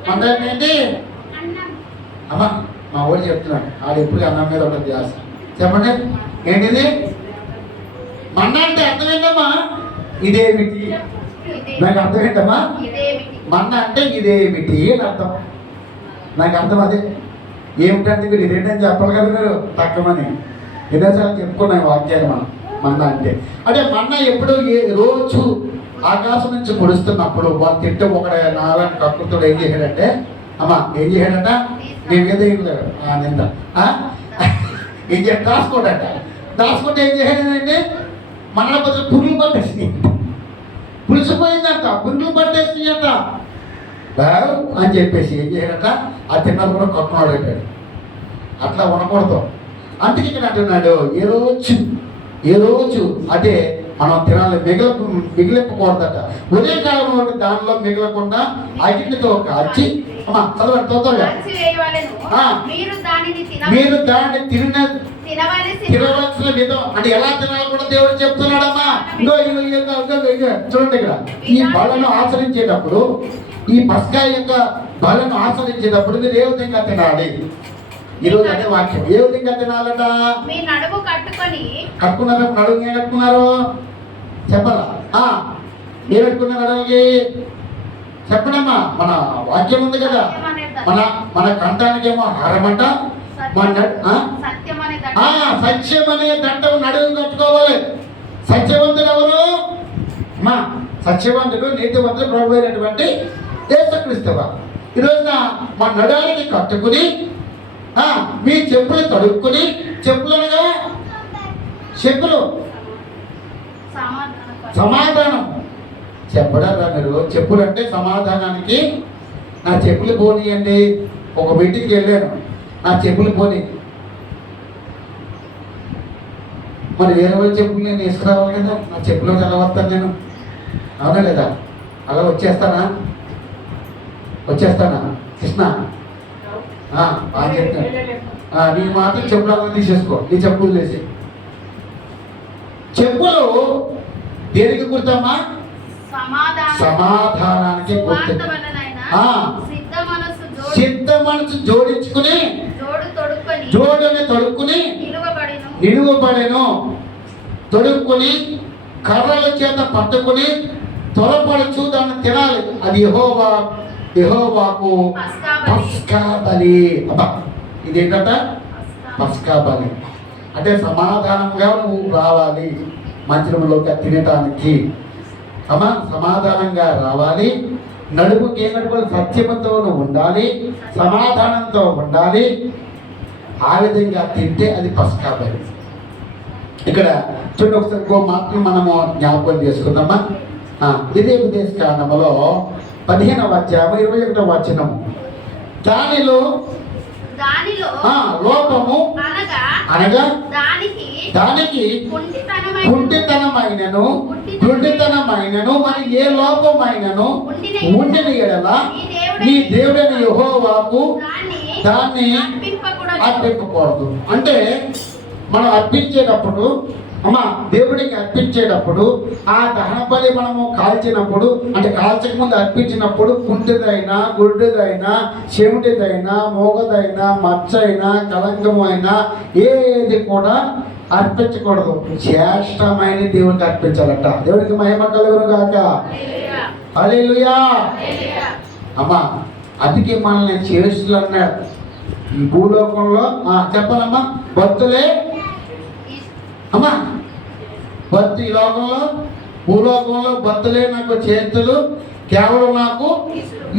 మన్నా ఏంటి అమ్మా? మా ఊళ్ళు చెప్తున్నాడు, ఆడు ఎప్పుడు అన్నం మీద ఉంటుంది ధ్యాస. చెప్పండి ఏంటిది మన్నా అంటే? అర్థం ఏంటమ్మా? ఇదేమిటి? నాకు అర్థం ఏంటమ్మా? మన్నా అంటే ఇదేమిటి అని అర్థం. నాకు అర్థం అదే. ఏమిటంటే మీరు ఇదేంటని చెప్పాలి కదా, మీరు తక్కువని ఎన్నోసార్లు చెప్పుకున్నాం వాక్యాలు. మన్నా అంటే మన్నా ఎప్పుడు రోజు ఆకాశం నుంచి పొడుస్తున్నప్పుడు వాళ్ళు తింటే ఒక నారాయణ కక్కుతుడు ఏం చేశాడంటే, అమ్మా ఏం చేశాడట? నీ మీద ఏం లేదు నింద ఏం చెప్పి దాచుకోడట. దాచుకుంటే ఏం చేయలేదండి, మన బదులు పురుగులు పట్టేసి పులిసిపోయిందంట, పురుగులు పట్టేసినాయంట. బావు అని చెప్పేసి ఏం చేయడట, ఆ తిన్నది కూడా కొట్టున్నాడు అంటాడు. అట్లా ఉండకూడదు. అందుకే ఇక్కడ అంటున్నాడు, ఏ రోజు అంటే మనం తినాలి, మిగిలిపకూడదట. ఉదయకాలం వరకు దానిలో మిగలకుండా అగ్నితో కాల్చి చదవండి తొందరగా. మీరు దాన్ని తినవలసిన విధం అంటే ఎలా తినాలి కూడా దేవుడు చెప్తున్నాడమ్మా. చూడండి ఇక్కడ, ఈ బలను ఆచరించేటప్పుడు, ఈ పస్కా యొక్క బలను ఆచరించేటప్పుడు మీరు ఏ విధంగా తినాలి? ఈరోజు అదే వాక్యం. ఏ విధంగా తినాలట? కట్టుకున్నారు. నడుము ఏం కట్టుకున్నారు చెప్పాలా? ఏం పెట్టుకున్నారు నడుముకి చెప్పడమ్మా. మన వాక్యం ఉంది కదా, మన కంఠానికేమో హారమంట, సత్యం అనే దండం నడుము కట్టుకోవాలి. సత్యవంతుడు ఎవరు? మా సత్యవంతుడు నీతివంతుడు ప్రభు అయినటువంటి యేసుక్రీస్తువా. ఈరోజున మన నడానికి కట్టుకుని మీ చెప్పులు తడుక్కుని, చెప్పులనగా చెప్పులు సమాధానం చెప్పడారా మీరు? చెప్పులు అంటే సమాధానానికి. నా చెప్పులు పోనీయండి. ఒక మీటింగ్కి వెళ్ళాను, నా చెప్పులు పోనీ. మరి వేరే వాళ్ళ చెప్పులు నేను వేసుకురావాలి కదా, నా చెప్పులు ఎలా వస్తాను నేను? అవునా లేదా? అలా వచ్చేస్తానా కృష్ణ? బాగా చెప్తాను. నీ మాత్రం చెప్పులు అలా తీసేసుకో, నీ చెప్పులు వేసి. చెప్పులు దేనికి గుర్తమ్మా? సమాధానానికి గుర్తు. సిద్ధ మనసు జోడించుకుని, జోడుని తొడుక్కుని, నిలువబడెను. తొడుక్కుని కర్రల చేత పట్టుకుని త్వరపడుచు దాన్ని తినాలి. అది యెహోవాకు పస్కా బలి. అబ్బా, ఇదేంటట? పస్కా బలి అంటే సమాధానంగా నువ్వు రావాలి మందిరంలోకి తినటానికి. సమాధానంగా రావాలి. నడుముకి ఏమనుకోవాలి? సత్యముతో ఉండాలి, సమాధానంతో ఉండాలి. ఆ విధంగా తింటే అది పస్కా బలి. ఇక్కడ చూడండి ఒకసారి ఇంకో మాటలు మనము జ్ఞాపకం చేసుకుందామా. ఇదే ఉపదేశకాండములో 15వ అధ్యాయం 21వ వచనము. దానిలో లోపము అనగా దానికి కుంటితనమైనను మరి ఏ లోపమైనను ఉండిన ఎడల నీ దేవుడైన యెహోవాకు దాన్ని అర్పింపకూడదు. అంటే మనం అర్పించేటప్పుడు దేవుడికి అర్పించేటప్పుడు ఆ దహన బలి మనము కాల్చినప్పుడు, అంటే కాల్చక ముందు అర్పించినప్పుడు కుంటిదైనా, గుడ్డిదైనా, చెమిటిదైనా, మోగదైనా, మచ్చైనా, కలంకము అయినా ఏది కూడా అర్పించకూడదు. శ్రేష్టమైన దేవుడికి అర్పించాలట. దేవుడికి మహిమ కలుగును గాక. హల్లెలూయా. అమ్మా, అందుకే మనల్ని చేస్తులు అన్నాడు. ఈ భూలోకంలో చెప్పాలమ్మా, భక్తులే అమ్మా, భక్తి. ఈ లోకంలో భూలోకంలో భక్తులే నాకు చేతులు, కేవలం నాకు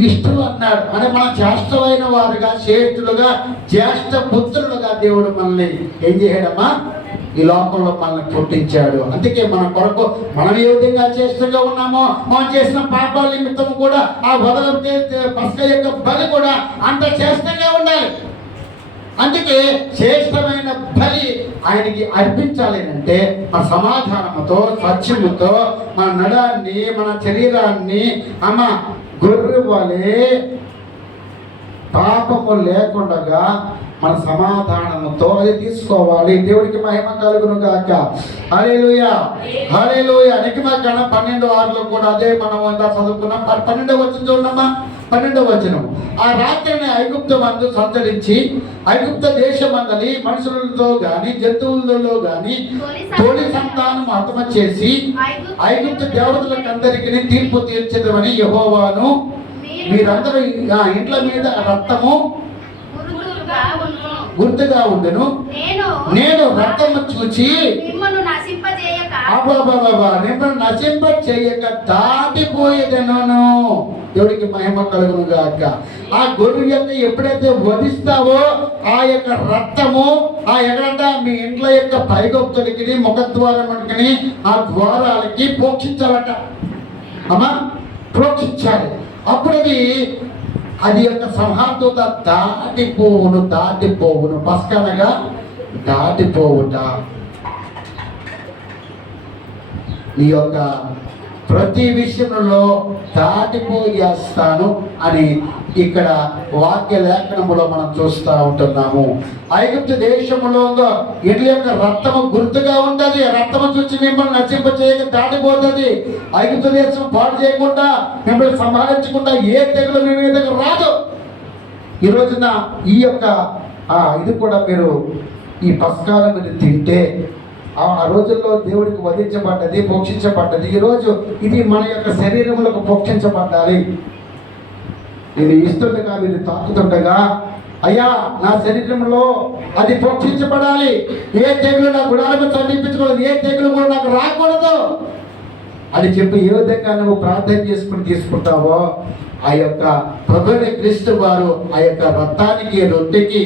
ఇష్టలు అన్నాడు. అంటే మనం జ్యేష్ఠమైన వారుగా, శ్రేష్ఠులుగా, జ్యేష్ఠ పుత్రులుగా దేవుడు మనల్ని ఏం చేశాడమ్మా? ఈ లోకంలో మనల్ని పుట్టించాడు. అందుకే మన కొరకు మనం ఏ విధంగా చేష్టంగా ఉన్నామో, మనం చేసిన పాపాల నిమిత్తం కూడా ఆ వదల పస్కా యొక్క బలి కూడా అంత చేష్టంగా ఉండాలి. అందుకే శ్రేష్టమైన బలి ఆయనకి అర్పించాలి అంటే మన సమాధానంతో, సత్యముతో మన నడాన్ని, మన శరీరాన్ని గొర్రె వలె పాపము లేకుండా మన సమాధానముతో అది తీసుకోవాలి. దేవుడికి మహిమ కలుగును గాక. హల్లెలూయా, హల్లెలూయా. నిర్గమకాండం 12:6లో కూడా అదే మనం అంతా చదువుకున్నాం. 12వ వచనం చూడమ్మా. 12వ వచనం. ఆ రాత్రిని ఐగుప్తు మందు సంచరించి ఐగుప్త దేశమందలి మనుషులతో గాని జంతువులలో గాని తొలి సంతానం హతమ చేసి ఐగుప్తు దేవతలకందరికీ తీర్పు తీర్చదమని యెహోవాను మీరందరూ ఇంట్ల మీద రక్తము గుర్తుగా ఉండెను. నేను రక్తము చూచి మిమ్మల్ని నశింప చేయక దాటిపోయేదను. దేవుడికి మహిమ కలుగును గాక. ఆ గొర్రెని ఎప్పుడైతే వధిస్తావో ఆ యొక్క రక్తము ఆ ఎక్కడంటే మీ ఇంట్లో యొక్క పైగొప్పలకి ముఖద్వారములకి ఆ ద్వారాలకి ప్రోక్షించాలట. అమ్మా ప్రోక్షించాలి. అప్పుడు అది యొక్క సంహారదూత దాటిపోవును పస్కనగా దాటిపోవుట. నీ యొక్క ప్రతి విషయంలో దాటిపోయేస్తాను అని ఇక్కడ వాక్య లేఖనములో మనం చూస్తూ ఉంటున్నాము. ఐగుప్తు దేశములో ఇట్ల యొక్క రక్తము గుర్తుగా ఉంటుంది. రక్తము చూసి మిమ్మల్ని నశింప చేయక దాటిపోతుంది. ఐగుప్తు దేశం పాడు చేయకుండా మిమ్మల్ని సంహరించకుండా ఏ తెగులు మీ మీదకి రాదు. ఈ రోజున ఈ యొక్క ఇది కూడా మీరు ఈ పస్కాలను మీరు తింటే ఆ రోజుల్లో దేవుడికి వధించబడ్డది, పోషించబడ్డది. ఈరోజు ఇది మన యొక్క శరీరములకు పోషించబడాలి. నేను ఇస్తుండగా మీరు తాకుతుండగా అయ్యా నా శరీరంలో అది పోషించబడాలి. ఏ తెగులు నా గుడాలకు సమీపించకూడదు, ఏ తెగులు కూడా నాకు రాకూడదు అని చెప్పి ఏ విధంగా నువ్వు ప్రార్థన చేసుకుని తీసుకుంటావో ఆ యొక్క ప్రభువైన క్రీస్తు వారు ఆ యొక్క రక్తానికి, రొట్టెకి,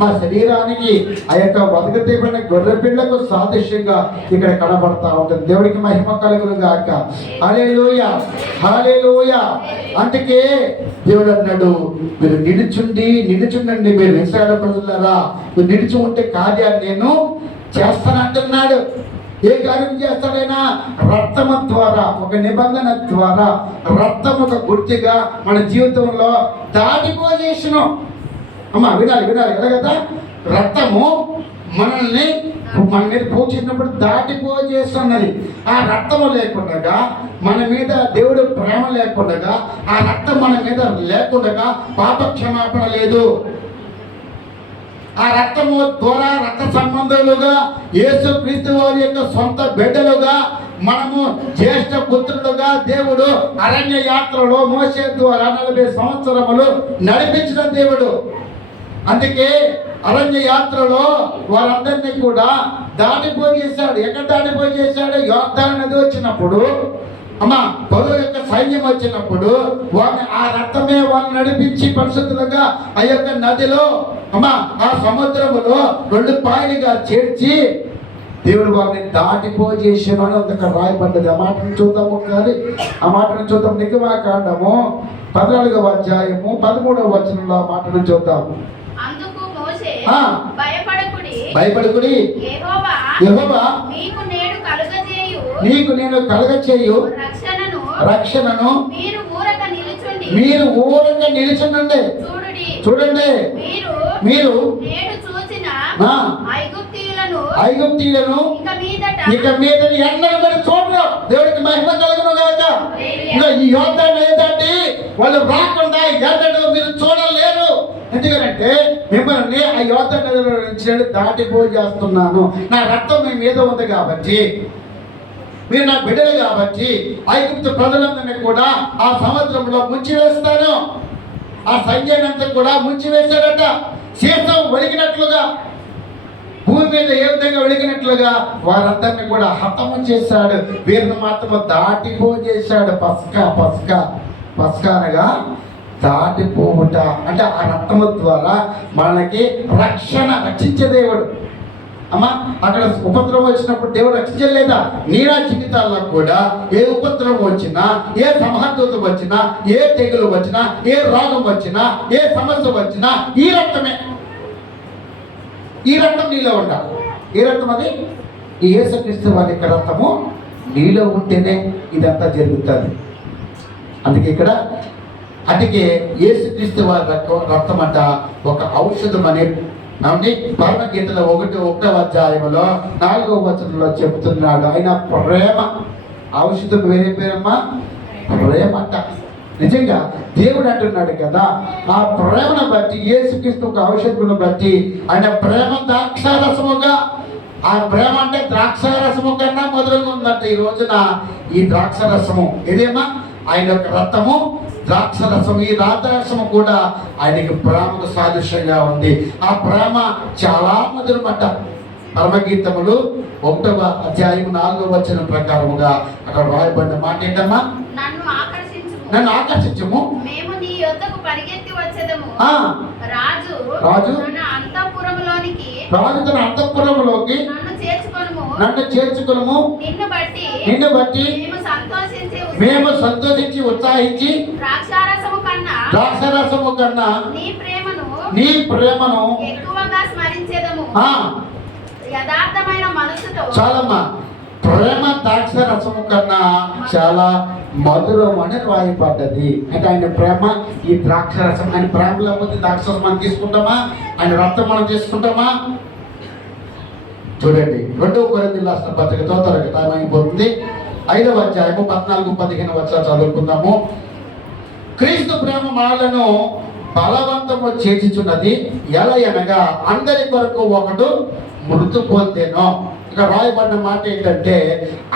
మా శరీరానికి, ఆ యొక్క వదకతీయబడిన గొర్రె పిల్లకు సాదృశ్యంగా ఇక్కడ కనబడతా ఉంటుంది. దేవుడికి మహిమ కలుగును గాక. హల్లెలూయా, హల్లెలూయా. అందుకే దేవుడు అన్నాడు, మీరు నిలుచుండండి మీరు ఇశ్రాయేలు ప్రజలారా, మీరు నిలిచి ఉంటే కార్యాన్ని నేను చేస్తానంటున్నాడు. ఏ కార్యం చేస్తాడైనా రక్తము ద్వారా, ఒక నిబంధన ద్వారా, రక్తం ఒక గుర్తుగా మన జీవితంలో దాటిపోజేసును. అమ్మా వినాలి ఎలాగదా రక్తము మనల్ని మన మీద పోచేసినప్పుడు దాటిపోజేస్తున్నది. ఆ రక్తము లేకుండా మన మీద దేవుడు ప్రేమ లేకుండా, ఆ రక్తం మన మీద లేకుండా పాప క్షమాపణ లేదు. ఆ రక్తము ద్వారా రక్త సంబంధాలుగా యేసు క్రీస్తు వారి యొక్క సొంత బిడ్డలుగా మనము జ్యేష్ఠ పుత్రులుగా దేవుడు అరణ్య యాత్రలో మోషే ద్వారా 40 సంవత్సరములు నడిపించిన దేవుడు. అందుకే అరణ్య యాత్రలో వారందరినీ కూడా దాటిపోయేశాడు. ఎక్కడ దాటిపోయేశాడు? యోర్దాను నది వచ్చినప్పుడు, అమ్మా పౌలు యొక్క సైన్యం వచ్చినప్పుడు వారిని ఆ రక్తమే వాళ్ళని నడిపించి పరిశుద్ధులుగా ఆ యొక్క నదిలో, అమ్మా ఆ సముద్రములో 2 పాయలుగా చేర్చి దేవుడు వారిని దాటిపోజేసాను అని అంతగా రాయబడ్డది. ఆ మాటను చూద్దాం ఒకసారి. ఆ మాటను చూద్దాం. నిర్గమకాండము 14వ అధ్యాయము 13వ వచనంలో ఆ మాటను చూద్దాం. అందుకు మోషే భయపడకుడి, యెహోవా నీకు నేను కలుగచేయు రక్షణను మీరు ఊరక నిలుచుండండి. చూడండి, మీరు ఐగుప్తీయులను ఇక మీద ఎన్నడూ మరి చూడరు. దేవుడికి మహిమ కలుగును గాక. ఇంకా ఈ యోర్దాను ఏదంటే వాళ్ళు రాకుండా ఎన్నడూ మీరు చూడలేరు. ఎందుకంటే మిమ్మల్ని ఆ యోర్దాను నదిలో నుంచి దాటిపోజేస్తున్నాను. నా రక్తం మీ మీద ఉంది కాబట్టి, మీరు నా బిడ్డలు కాబట్టి ఐగుప్తు ప్రజలందరినీ కూడా ఆ సముద్రంలో ముంచివేస్తాను. ఆ సైన్యాన్నంతా కూడా ముంచివేశారట. శీర్షం ఒలిగినట్లుగా, భూమి మీద ఏ విధంగా ఒలిగినట్లుగా వారందరినీ కూడా హతము చేశాడు. వీరిని మాత్రము దాటిపోజేశాడు. పస్కానగా దాటిపోవుట అంటే ఆ రక్తము ద్వారా మనకి రక్షించే దేవుడు. అమ్మా అక్కడ ఉపద్రవం వచ్చినప్పుడు దేవుడు రక్షించలేదా? నీరా జీవితాల్లో కూడా ఏ ఉపద్రవం వచ్చినా, ఏ సంహర్దూతం వచ్చినా, ఏ తెగులు వచ్చినా, ఏ రోగం వచ్చినా, ఏ సమస్య వచ్చినా ఈ రక్తమే. ఈ రక్తం నీలో ఉండాలి. ఏ రక్తం అది? ఈ యేసుక్రీస్తు వారి యొక్క రక్తము నీలో ఉంటేనే ఇదంతా జరుగుతుంది. అందుకే యేసుక్రీస్తు వారి రక్తం అంట ఒక ఔషధం అనే పరమగీతలో 1వ అధ్యాయంలో 4వ వచనంలో చెబుతున్నాడు. ఆయన ప్రేమ ఔషధం వేరే పేరమ్మా ప్రేమ అంట. నిజంగా దేవుడు అంటున్నాడు కదా, ఆ ప్రేమను బట్టి యేసుక్రీస్తు ఒక ఔషధమును బట్టి ఆయన ప్రేమ ద్రాక్షారసముగా, ఆ ప్రేమ అంటే ద్రాక్షారసము కన్నా మొదలుగా ఉందంట. ఈ రోజున ఈ ద్రాక్షారసము ఇదేమా ఆయన యొక్క రక్తము ద్రాక్షరసం. ఈ ద్రాక్షరసము కూడా ఆయనకి ప్రేమకు సాదృశ్యంగా ఉంది. ఆ ప్రేమ చాలా మధురమట. పరమగీతములు 1వ అధ్యాయం 4వ వచనం ప్రకారముగా అక్కడ రాయబడిన మాట ఏంటమ్మా? నన్ను ఆకర్షించుము. మేము నీ యొద్దకు పరిగెత్తి వచ్చేదము. ఆ, రాజు రాజు తన అంతఃపురములోనికి రాజు తన అంతఃపురములోకి నన్ను చేర్చుకొనుము. నన్ను చేర్చుకును. నిన్ను బట్టి నిన్ను బట్టి మేము సంతోషించి ఉత్సాహించి ద్రాక్షారసము కన్నా ద్రాక్షరసము కన్నా నీ ప్రేమను ఎక్కువగా స్మరించేదము. ఆ, యథార్థమైన మనసుతో చాలమ్మా, ప్రేమ ద్రాక్షరసము కన్నా చాలా మధురం అని రాయబడ్డది. అంటే ఆయన ప్రేమ ఈ ద్రాక్షరసం. ఆయన ప్రేమ లేకపోతే ద్రాక్షరసం మనం తీసుకుంటామా? ఆయన రక్తం మనం తీసుకుంటామా? చూడండి, 2 కొరింథీయుల రాసిన పత్రికతో త్వరగా టైం అయిపోతుంది. 5వ అధ్యాయము 14-15 వచనాలు చదువుకుందాము. క్రీస్తు ప్రేమ మనలను బలవంతము చేర్చుచున్నది, ఎలా అనగా అందరి కొరకు ఒకడు మృతి పొందెను. ఇక రాయబడిన మాట ఏంటంటే,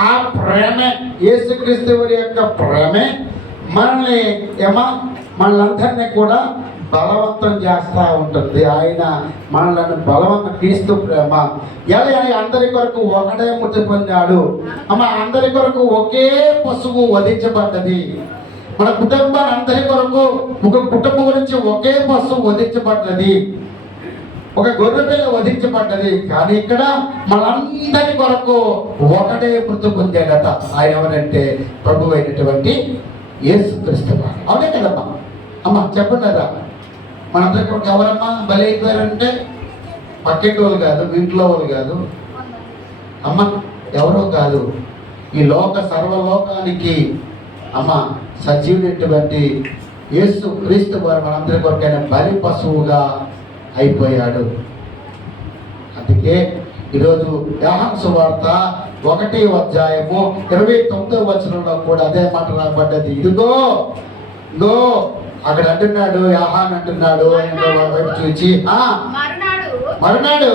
ఆ ప్రేమే, యేసుక్రీస్తు వారి యొక్క ప్రేమే మనల్ని మనలందరినీ కూడా బలవంతం చేస్తూ ఉంటుంది. ఆయన మనల్ని బలవంతం, క్రీస్తు ప్రేమ ఎలా అందరి కొరకు ఒకడే మృతి పొందాడు. అందరి కొరకు ఒకే పశువు వధించబడ్డది. మన కుటుంబాన్ని అందరి కొరకు ఒక కుటుంబం గురించి ఒకే పశువు వధించబడ్డది, ఒక గొర్రె పిల్ల వధించబడ్డది. కానీ ఇక్కడ మనందరి కొరకు ఒకటే మృతి పొందాడట. ఆయన ఎవరంటే ప్రభు అయినటువంటి యేసుక్రీస్తు వారు. అవునే కదమ్మా? అమ్మ చెప్పండి కదా, మనందరి కొరకు ఎవరమ్మా బలి అయిపోయారంటే పక్కింటి వాళ్ళు కాదు, మీ ఇంట్లో వాళ్ళు కాదు, అమ్మ ఎవరో కాదు, ఈ సర్వలోకానికి సజీవుడైనటువంటి యేసు క్రీస్తు వారు మనందరి కొరకైన బలి పశువుగా అయిపోయాడు. అందుకే ఈరోజు యోహాను సువార్త 1వ అధ్యాయము 29వ వచనంలో కూడా అదే మాట రాబడ్డది. ఇదిగో అక్కడ అంటున్నాడు, యోహాను అంటున్నాడు, వైపు చూచి మరునాడు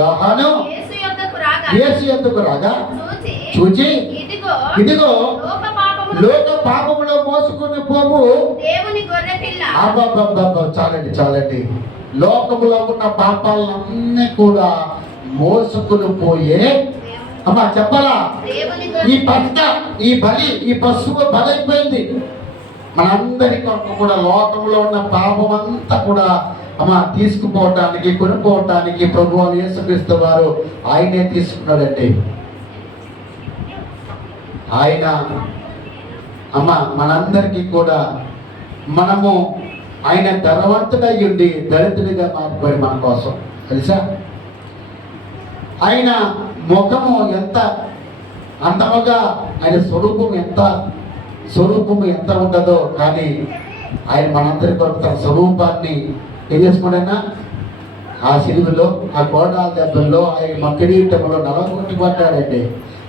యోహాను యేసు యొద్దకు రాగా చూచి ఇదిగో లోక పాపములో మోసుకుని పోవు దేవుని గొర్రెపిల్ల. చాలండి. లోకములో ఉన్న పాపాలన్నీ కూడా మోసుకుని పోయే చెప్పాలా, ఈ బలి, ఈ పశువు బలైపోయింది. మనందరి కొరకు కూడా లోకంలో ఉన్న పాపం అంతా కూడా తీసుకుపోవటానికి, కొనుక్కోవటానికి ప్రభువు యేసుక్రీస్తు వారు ఆయనే తీసుకున్నాడండి. ఆయన మనందరికీ కూడా మనము ఆయన ధనవంతుడై ఉండి దళితుడిగా మారిపోయి మన కోసం తెలుసా. ఆయన ముఖము ఎంత అందముగా, ఆయన స్వరూపము ఎంత ఉండదో, కానీ ఆయన మనందరి కొరకు తన స్వరూపాన్ని ఏం చేసుకున్నా ఆ సిలువలో, ఆ గోడాల దెబ్బల్లో, ఆయన కిరీటంలో నలగొట్టుబడ్డాడండి.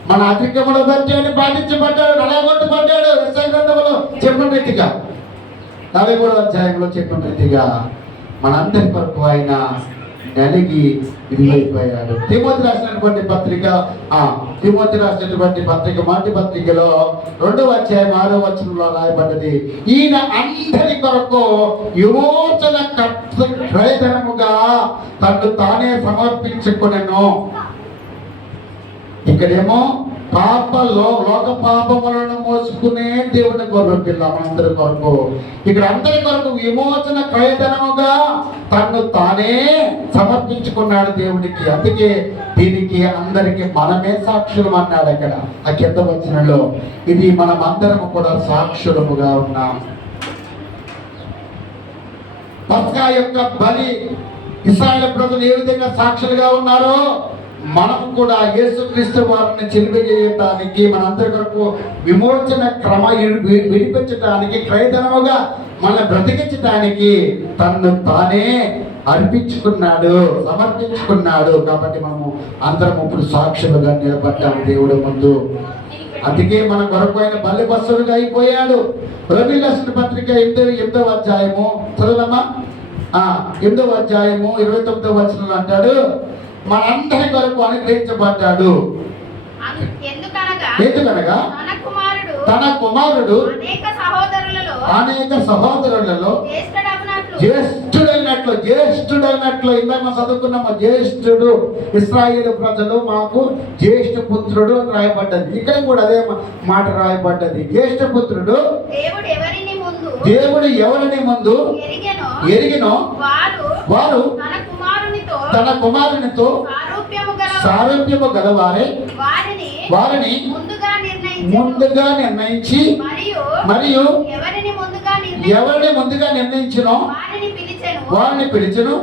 మన అతిక్రమణ బట్టి అని బాధించబడ్డాడు, నలగొట్టుబడ్డాడు. గ్రంథంలో చెప్పిన రీతిగా 43వ అధ్యాయంలో చెప్పిన రీతిగా మనందరి కొరకు ఆయన నలిగి విలువైపోయాడు. తిమోతి రాసినటువంటి పత్రిక మొదటి పత్రికలో 2వ అధ్యాయం 6వ వచనంలో రాయబడ్డది, ఈయన అందరి కొరకు విమోచన క్రయధనముగా తను తానే సమర్పించుకునేను. ఇక్కడేమో లోక పాపములను మోసుకునే దేవుని గొర్రె పిల్ల మనందరి కొరకు. ఇక్కడ అందరి కొరకు విమోచన క్రయధనముగా తను తానే సమర్పించుకున్నాడు దేవునికి. అందుకే దీనికి అందరికి మనమే సాక్షులం అన్నాడు అక్కడ ఆ కింద వచనంలో. ఇది మనం అందరము కూడా సాక్షులముగా ఉన్నాం. పస్కా యొక్క బలి ఇశ్రాయేలు ప్రజలు ఏ విధంగా సాక్షులుగా ఉన్నారో, మనం కూడా యేసుక్రీస్తు వారిని చెలివేయటానికి, మనందరి కొరకు విమోచన విడిపించడానికి, క్రయధనముగా మన బ్రతికించడానికి తను తానే అర్పించుకున్నాడు, సమర్పించుకున్నాడు. కాబట్టి మనము అందరం ఇప్పుడు సాక్షులుగా నిలబడ్డాము దేవుడి ముందు. అందుకే మన కొరకు ఆయన బలి పశువులుగా అయిపోయాడు. రోమీయులకు రాసిన పత్రిక 8వ అధ్యాయము చదవమ్మా. 8వ అధ్యాయము 29వ వచనంలో అంటాడు, మనందరి కొరకు అనుగ్రహించబడ్డాడు. ఎందుకనగా తన కుమారుడు అనేక సహోదరులలో జ్యేష్ఠుడైనట్లు ఇందాక మనం చదువుకున్నాము. జ్యేష్ఠుడు, ఇశ్రాయేలు ప్రజలు మాకు జ్యేష్ఠ పుత్రుడు అని రాయబడ్డది. ఇక్కడ కూడా అదే మాట రాయబడ్డది. జ్యేష్ఠ పుత్రుడు దేవుడు ఎవరిని ముందు ఎరిగినో వారు తన కుమారునితో సారూప్యము గలవారే వారిని ముందుగా నిర్ణయించి మరియు ఎవరిని ముందుగా నిర్ణయించినో వారిని పిలిచెను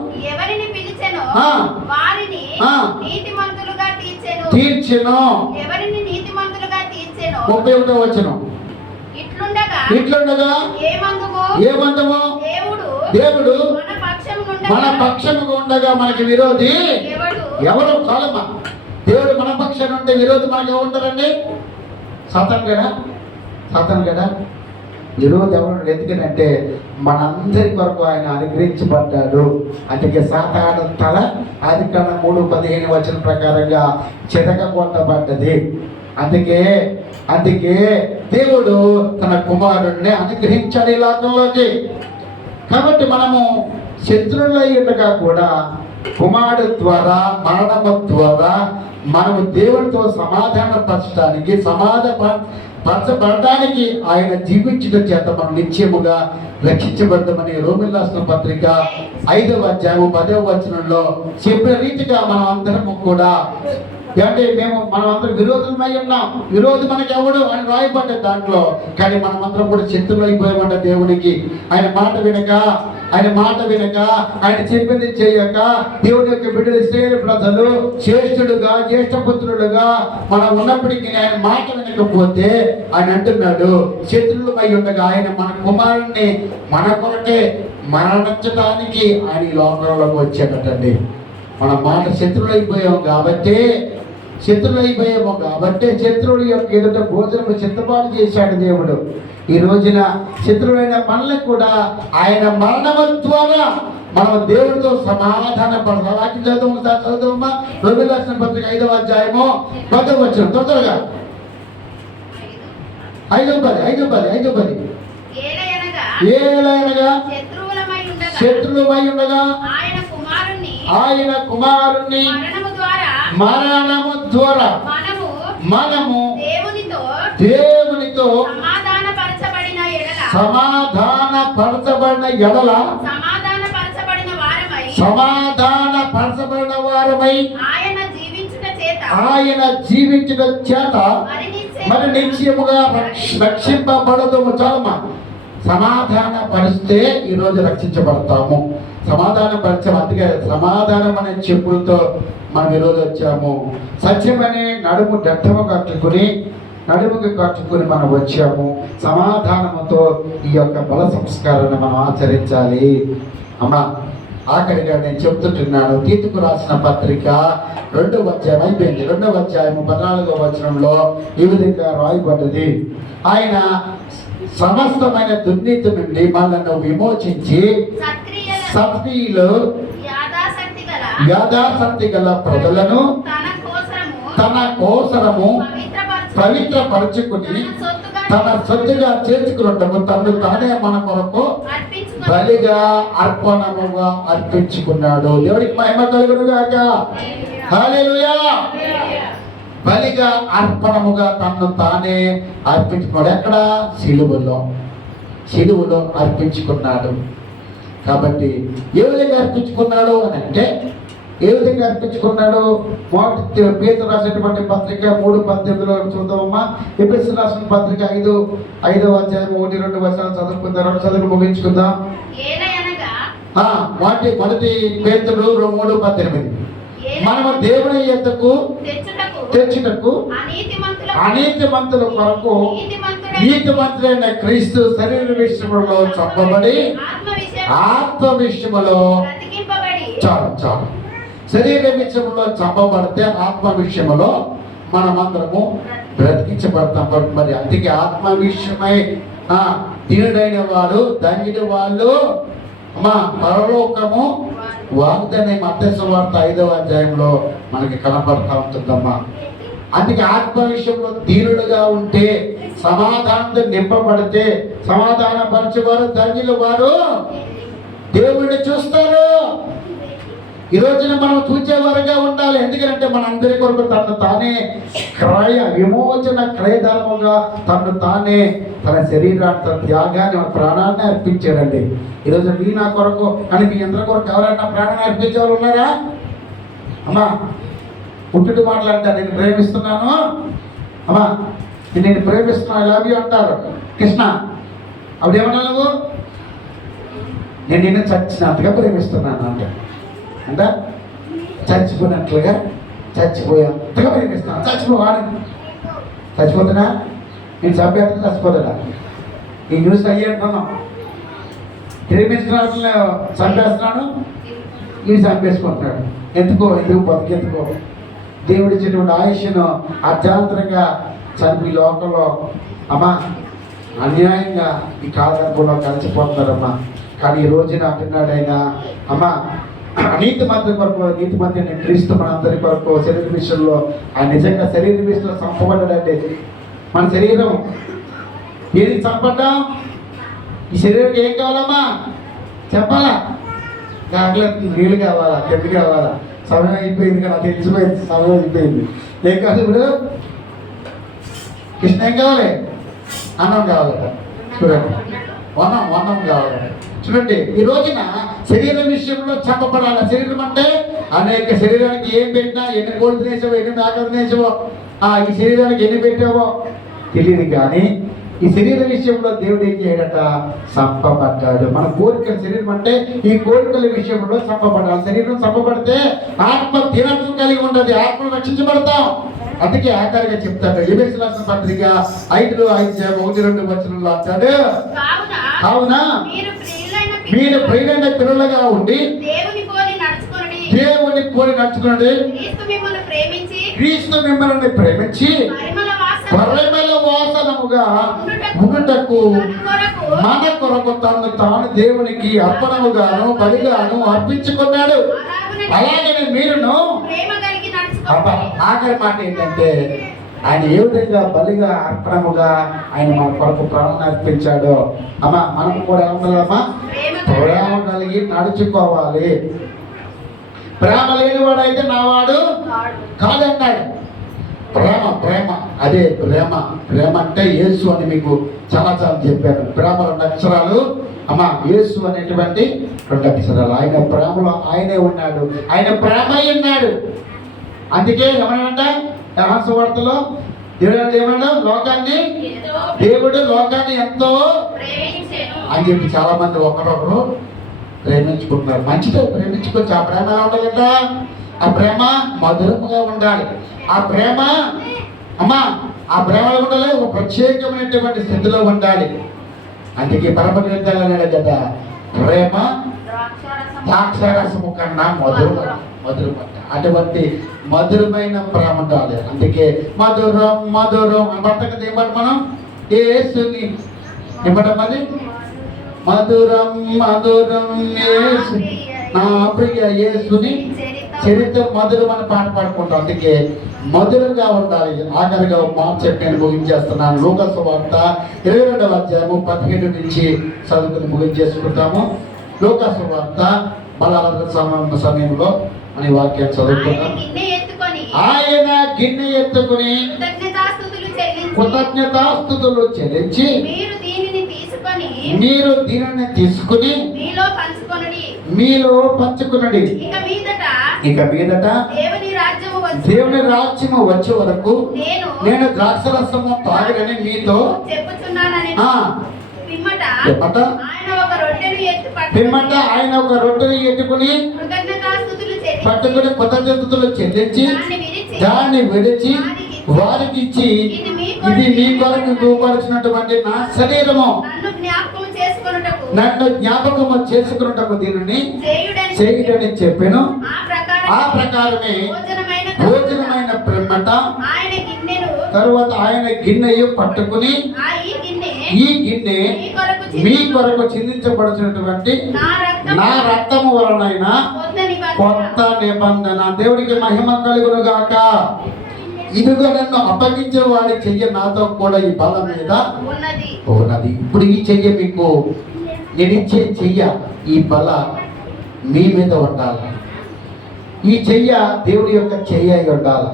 తీర్చెను. 31వ వచనం. ఇట్లుండగా ఏమందుము దేవుడు మన పక్షముగా ఉండగా మనకి విరోధి ఎవరు? చాలమ్మా. దేవుడు మన పక్షాన ఉంటే విరోధి మనకి ఎవరు ఉంటారండి? సాతాను కదా. విరోధి ఎవరు? ఎందుకంటే మనందరి కొరకు ఆయన అనుగ్రహించబడ్డాడు. అందుకే సాతాను తల ఆదికాండం 3:15 వచనం ప్రకారంగా చెరగొట్టబడ్డది. అందుకే దేవుడు తన కుమారుడిని అనుగ్రహించాడు ఈ లోకంలోకి. కాబట్టి మనము శత్రువులయ్యుండగా కూడా కుమారుడు ద్వారా, మరణము ద్వారా మనము దేవుడితో సమాధానపరచడానికి ఆయన జీవించడం చేత మనం నిత్యముగా రక్షించబడతామని రోమీయులకు రాసిన పత్రిక 5వ అధ్యాయం 10వ వచనంలో చెప్పిన రీతిగా మనం అందరము కూడా అంటే మనం అందరం విరోధులమై ఉన్నాం. విరోధి మనకి ఎవడు అని రాయబడ్డ దాంట్లో. కానీ మనమందరం కూడా శత్రువులు అయిపోయామంట దేవునికి. ఆయన మాట వినక ఆయన చెప్పింది చేయక దేవుని యొక్క బిడ్డలు ఇశ్రాయేలు ప్రజలు జ్యేష్ఠపుత్రులుగా మనం ఉన్నప్పటికీ ఆయన మాట వినకపోతే ఆయన అంటున్నాడు, శత్రువులమై ఉండగా ఆయన మన కుమారుణ్ణి మన కొరకే మరణించడానికి ఆయన ఈ లోకంలోకి వచ్చాడటండి. మన మాట శత్రువులైపోయాం కాబట్టి శత్రువుల యొక్క ఎదుట భోజనము సిద్ధపాటు చేశాడు దేవుడు. ఈ రోజున శత్రువులైన మనలకు కూడా ఆయన మరణము ద్వారా మనం దేవుడితో సమాధానపడాలి. చదువుమా. రోమీయులకు రాసిన పత్రిక 5వ అధ్యాయము 10వ వచనం. తొందరగా 5:10 ఏలయనగా శత్రువులమై ఉండగా ఆయన కుమారుణ్ణి మరణము ద్వారా మనము దేవునితో సమాధానపరచబడిన ఎడల సమాధానపరచబడిన వారమై ఆయన జీవించుట చేత మరి నిశ్చయముగా రక్షింపబడదుము. చాలమ్మా. సమాధాన పరిస్తే ఈరోజు రక్షించబడతాము. సమాధానపరచాము. అందుకే సమాధానం అనే చెప్పులతో మనం ఈరోజు వచ్చాము. సత్యమనే నడుముకి కట్టుకుని మనం వచ్చాము. సమాధానముతో ఈ యొక్క బల సంస్కారాన్ని మనం ఆచరించాలి. అమ్మా, ఆఖరిగా నేను చెప్తుంటున్నాను. తీతుకు రాసిన పత్రిక 2వ అధ్యాయం అయిపోయింది. 2వ అధ్యాయం 14వ వచనంలో ఈ విధంగా రాయబడ్డది. ఆయన సమస్తమైన దుర్నీతి నుండి మనల్ని విమోచించి సత్క్రియలు యాథాశక్తి గల ప్రజలను తన కోసరము పవిత్రపరచుకుని తన సొత్తుగా చేర్చుకున్నటము తను తానే మన కొరకు బలిగా అర్పణముగా అర్పించుకున్నాడు. దేవుడికి మహిమ కలుగును గాక. హల్లెలూయా. బలిగా అర్పణముగా తను తానే అర్పించుకున్నాడు. ఎక్కడ? సిలువలో అర్పించుకున్నాడు. కాబట్టి ఏ విధంగా అర్పించుకున్నాడు అని అంటే పేతురు రాసినటువంటి పత్రిక 3:18 చూద్దామమ్మా. ఎఫెసీయులకు రాసిన పత్రిక 5వ అధ్యాయం 1-2 వచనాలు చదువుకుందాం. 2 చదువులు ముగించుకుందాం. మొదటి పేతురు 3:18 మనము దేవుని యొద్దకు తెచ్చుటకు అనీతిమంతుల కొరకు నీతిమంతుడైన క్రీస్తు శరీర విషయములో చంపబడి ఆత్మ విషయములో చాలు శరీర విషయంలో చంపబడితే ఆత్మ విషయంలో మనమందరము బ్రతికించబడతాం. మరి అందుకే ఆత్మ విషయమై దీనుడైన వాడు ధన్యుడు వాళ్ళు పరలోకము వాగ్దానం మత్తయి సువార్త 5వ అధ్యాయంలో మనకి కనపడతా ఉంటుందమ్మా. అందుకే ఆత్మ విషయంలో దీనుడుగా ఉంటే సమాధానంతో నింపబడితే సమాధాన పరిచేవారు ధన్యులు వారు దేవుడిని చూస్తారు. ఈ రోజున మనం చూచేవారుగా ఉండాలి. ఎందుకంటే మనందరి కొరకు తను తానే విమోచన క్రయధర్మంగా తను తానే తన శరీరాన్ని, తన త్యాగాన్ని, మన ప్రాణాన్ని అర్పించాడండి. ఈరోజు మీ నా కొరకు అని మీ అందరి కొరకు ఎవరైనా ప్రాణాన్ని అర్పించే వాళ్ళు ఉన్నారా? అమ్మా పుట్టుడు మాట్లాడతా, నేను ప్రేమిస్తున్నాను అమ్మా, నేను ప్రేమిస్తున్నాను, ఐ లవ్ యూ అంటారు. కృష్ణ అప్పుడేమన్నా నువ్వు? నేను నిన్ను చచ్చినట్టుగా ప్రేమిస్తున్నాను అంట చచ్చిపోయినట్లుగా, చచ్చిపోయేంతగా ప్రేమిస్తున్నాను. చచ్చిపోతున్నా నేను చంపేంత చచ్చిపోతున్నా. ఈ న్యూస్ అయ్యి అంటున్నాం, ప్రేమించిన చంపేస్తున్నాను, ఇవి చంపేసుకుంటున్నాడు. ఎందుకు బతికెందుకో? దేవుడు ఇచ్చినటువంటి ఆయుష్ను అర్ధాంతరంగా చంపి లోకంలో అమ్మా అన్యాయంగా ఈ కాలగర్భంలో కలిసిపోతున్నారమ్మా. కానీ ఈ రోజున అంటున్నాడు ఆయన, అమ్మా నీతి మంత్రి కొరకు, నీతి మంత్రిని క్రీస్తు మనందరి కొరకు శరీర విషయంలో ఆయన నిజంగా శరీర విషయంలో చంపబడ్డాడండి. మన శరీరం ఏది చంపడ్డాం? ఈ శరీరం ఏం కావాలమ్మా చెప్పాలా? నీళ్ళు కావాలా, గడ్డి కావాలా? సమయం అయిపోయింది కదా, తెలిసిపోయింది, సమయం అయిపోయింది. ఏం కాదు ఇప్పుడు? కృష్ణ ఏం కావాలి? అన్నం కావాలట. చూడండి, వన్నం కావాలట. చూడండి, ఈ రోజున శరీరం విషయంలో చంపబడాలి. శరీరం అంటే అనేక శరీరానికి ఏం పెట్టినా, ఎన్ని కోళ్ళు తినేసావో, ఎన్ని మేకలు తినేసావో, ఈ శరీరానికి ఎన్ని పెట్టావో తెలియదు. కానీ ఈ శరీర విషయంలో దేవుడు ఏం చేయడట? చంపబడ్డాడు. మన కోరికల శరీరం అంటే ఈ కోరికల విషయంలో చంపబడాలి. శరీరం చంపబడితే ఆత్మ దినత్వం కలిగి ఉండదు, ఆత్మను రక్షించబడతాం. అందుకే ఆఖరిగా చెప్తాడు ఎఫెసీయులకు రాసిన పత్రిక 5:1-2 వచనంలో అంటాడు, కావున మీరు ప్రియులైన పిల్లలుగా ఉండి దేవుని పోలి నడుచుకోండి. క్రీస్తు మిమ్మల్ని ప్రేమించి పరిమళ వాసనముగా ఉండుటకు మన కొరకు తను తాను దేవునికి అర్పణముగాను బలిగాను అర్పించుకున్నాడు. అలాగనే మీరును. ఆఖరి మాట ఏంటంటే ఆయన ఏ విధంగా బలిగా అర్పణముగా ఆయన మన కొరకు ప్రాణాన్ని అర్పించాడో అమ్మా మనం కూడా ఏమన్నా ప్రేమ కలిగి నడుచుకోవాలి. ప్రేమ లేనివాడైతే నావాడు కాదన్నాడు. ప్రేమ అదే ప్రేమ అంటే యేసు అని మీకు చాలా చెప్పాను. ప్రేమ 2 అక్షరాలు అమ్మా, యేసు అనేటువంటి 2 అక్షరాలు. ఆయన ప్రేమలో ఆయనే ఉన్నాడు, ఆయన ప్రేమ ఉన్నాడు. అందుకే ఏమన్నాడంట యోహాను సువార్తలో, దేవుడు ఏమన్నాడు? దేవుడు లోకాన్ని ఎంతో అని చెప్పి చాలా మంది ఒకరొకరు ప్రేమించుకుంటున్నారు. మంచిదే, ప్రేమించుకోవచ్చు. ఆ ప్రేమ ఎలా ఉండాలి కదా? ఆ ప్రేమ మధురముగా ఉండాలి. ఆ ప్రేమ అమ్మా ఆ ప్రేమలో ఉండాలి, ఒక ప్రత్యేకమైనటువంటి స్థితిలో ఉండాలి. అందుకే పరమగ్రంథాలు అన్నాడు కదా, ప్రేమ ద్రాక్షారసము కన్నా మధురం. అటువంటి మధురమైన ప్రేమ ఉండాలి. అందుకే మధురం భర్తకు ఏమంట మనం యేసుని ఏమంటాం? అది మధురం యేసు, నా ప్రియ యేసుని చరిత్ర మధురం అని పాట పాడుకుంటాం. అందుకే మధురంగా ఉండాలి. ఆఖరిగా మాట చెప్పి నేను ముగించేస్తున్నాను. లూకా సువార్త 22:17 నుంచి చదువుకుని ముగించేసుకుంటాము. లూకా సువార్త బలాల సమయంలో అని వాక్యాన్ని చదువుకుంటాం. ఆయన గిన్నె ఎత్తుకుని కృతజ్ఞతాస్తుతులు చెల్లించి మీరు దీనిని తీసుకుని మీలో పంచుకునడి. ఇక మీదట దేవుని రాజ్యము వచ్చే వరకు నేను ద్రాక్షరసము తాగనని మీతో పిమ్మట ఆయన ఒక రొట్టెను ఎత్తుకుని పట్టుకుని కృతజ్ఞతలు చెల్లించి దాన్ని విడిచి వారికి ఇచ్చి, ఇది మీ కొరకు రూపొందించినటువంటి నా శరీరము, నన్ను జ్ఞాపకము చేసుకున్నటకు దీనిని చేయుడని చెప్పాను. ఆ ప్రకారమే భోజనమైన పిమ్మట తరువాత ఆయన గిన్నెయు పట్టుకుని, ఈ గిన్నె మీ కొరకు చిందించబడుతున్నటువంటి నా రక్తము వలనైన కొత్త నిబంధన. దేవుడికి మహిమ కలుగును గాక. ఇదిగో నన్ను అప్పగించే వాడి చెయ్య నాతో కూడా ఈ బలం మీద ఉన్నది. ఇప్పుడు ఈ చెయ్య మీకు నేను ఇచ్చే చెయ్య, ఈ బల మీ మీద ఉండాలి. ఈ చెయ్య దేవుడి యొక్క చెయ్య అయి ఉండాలి.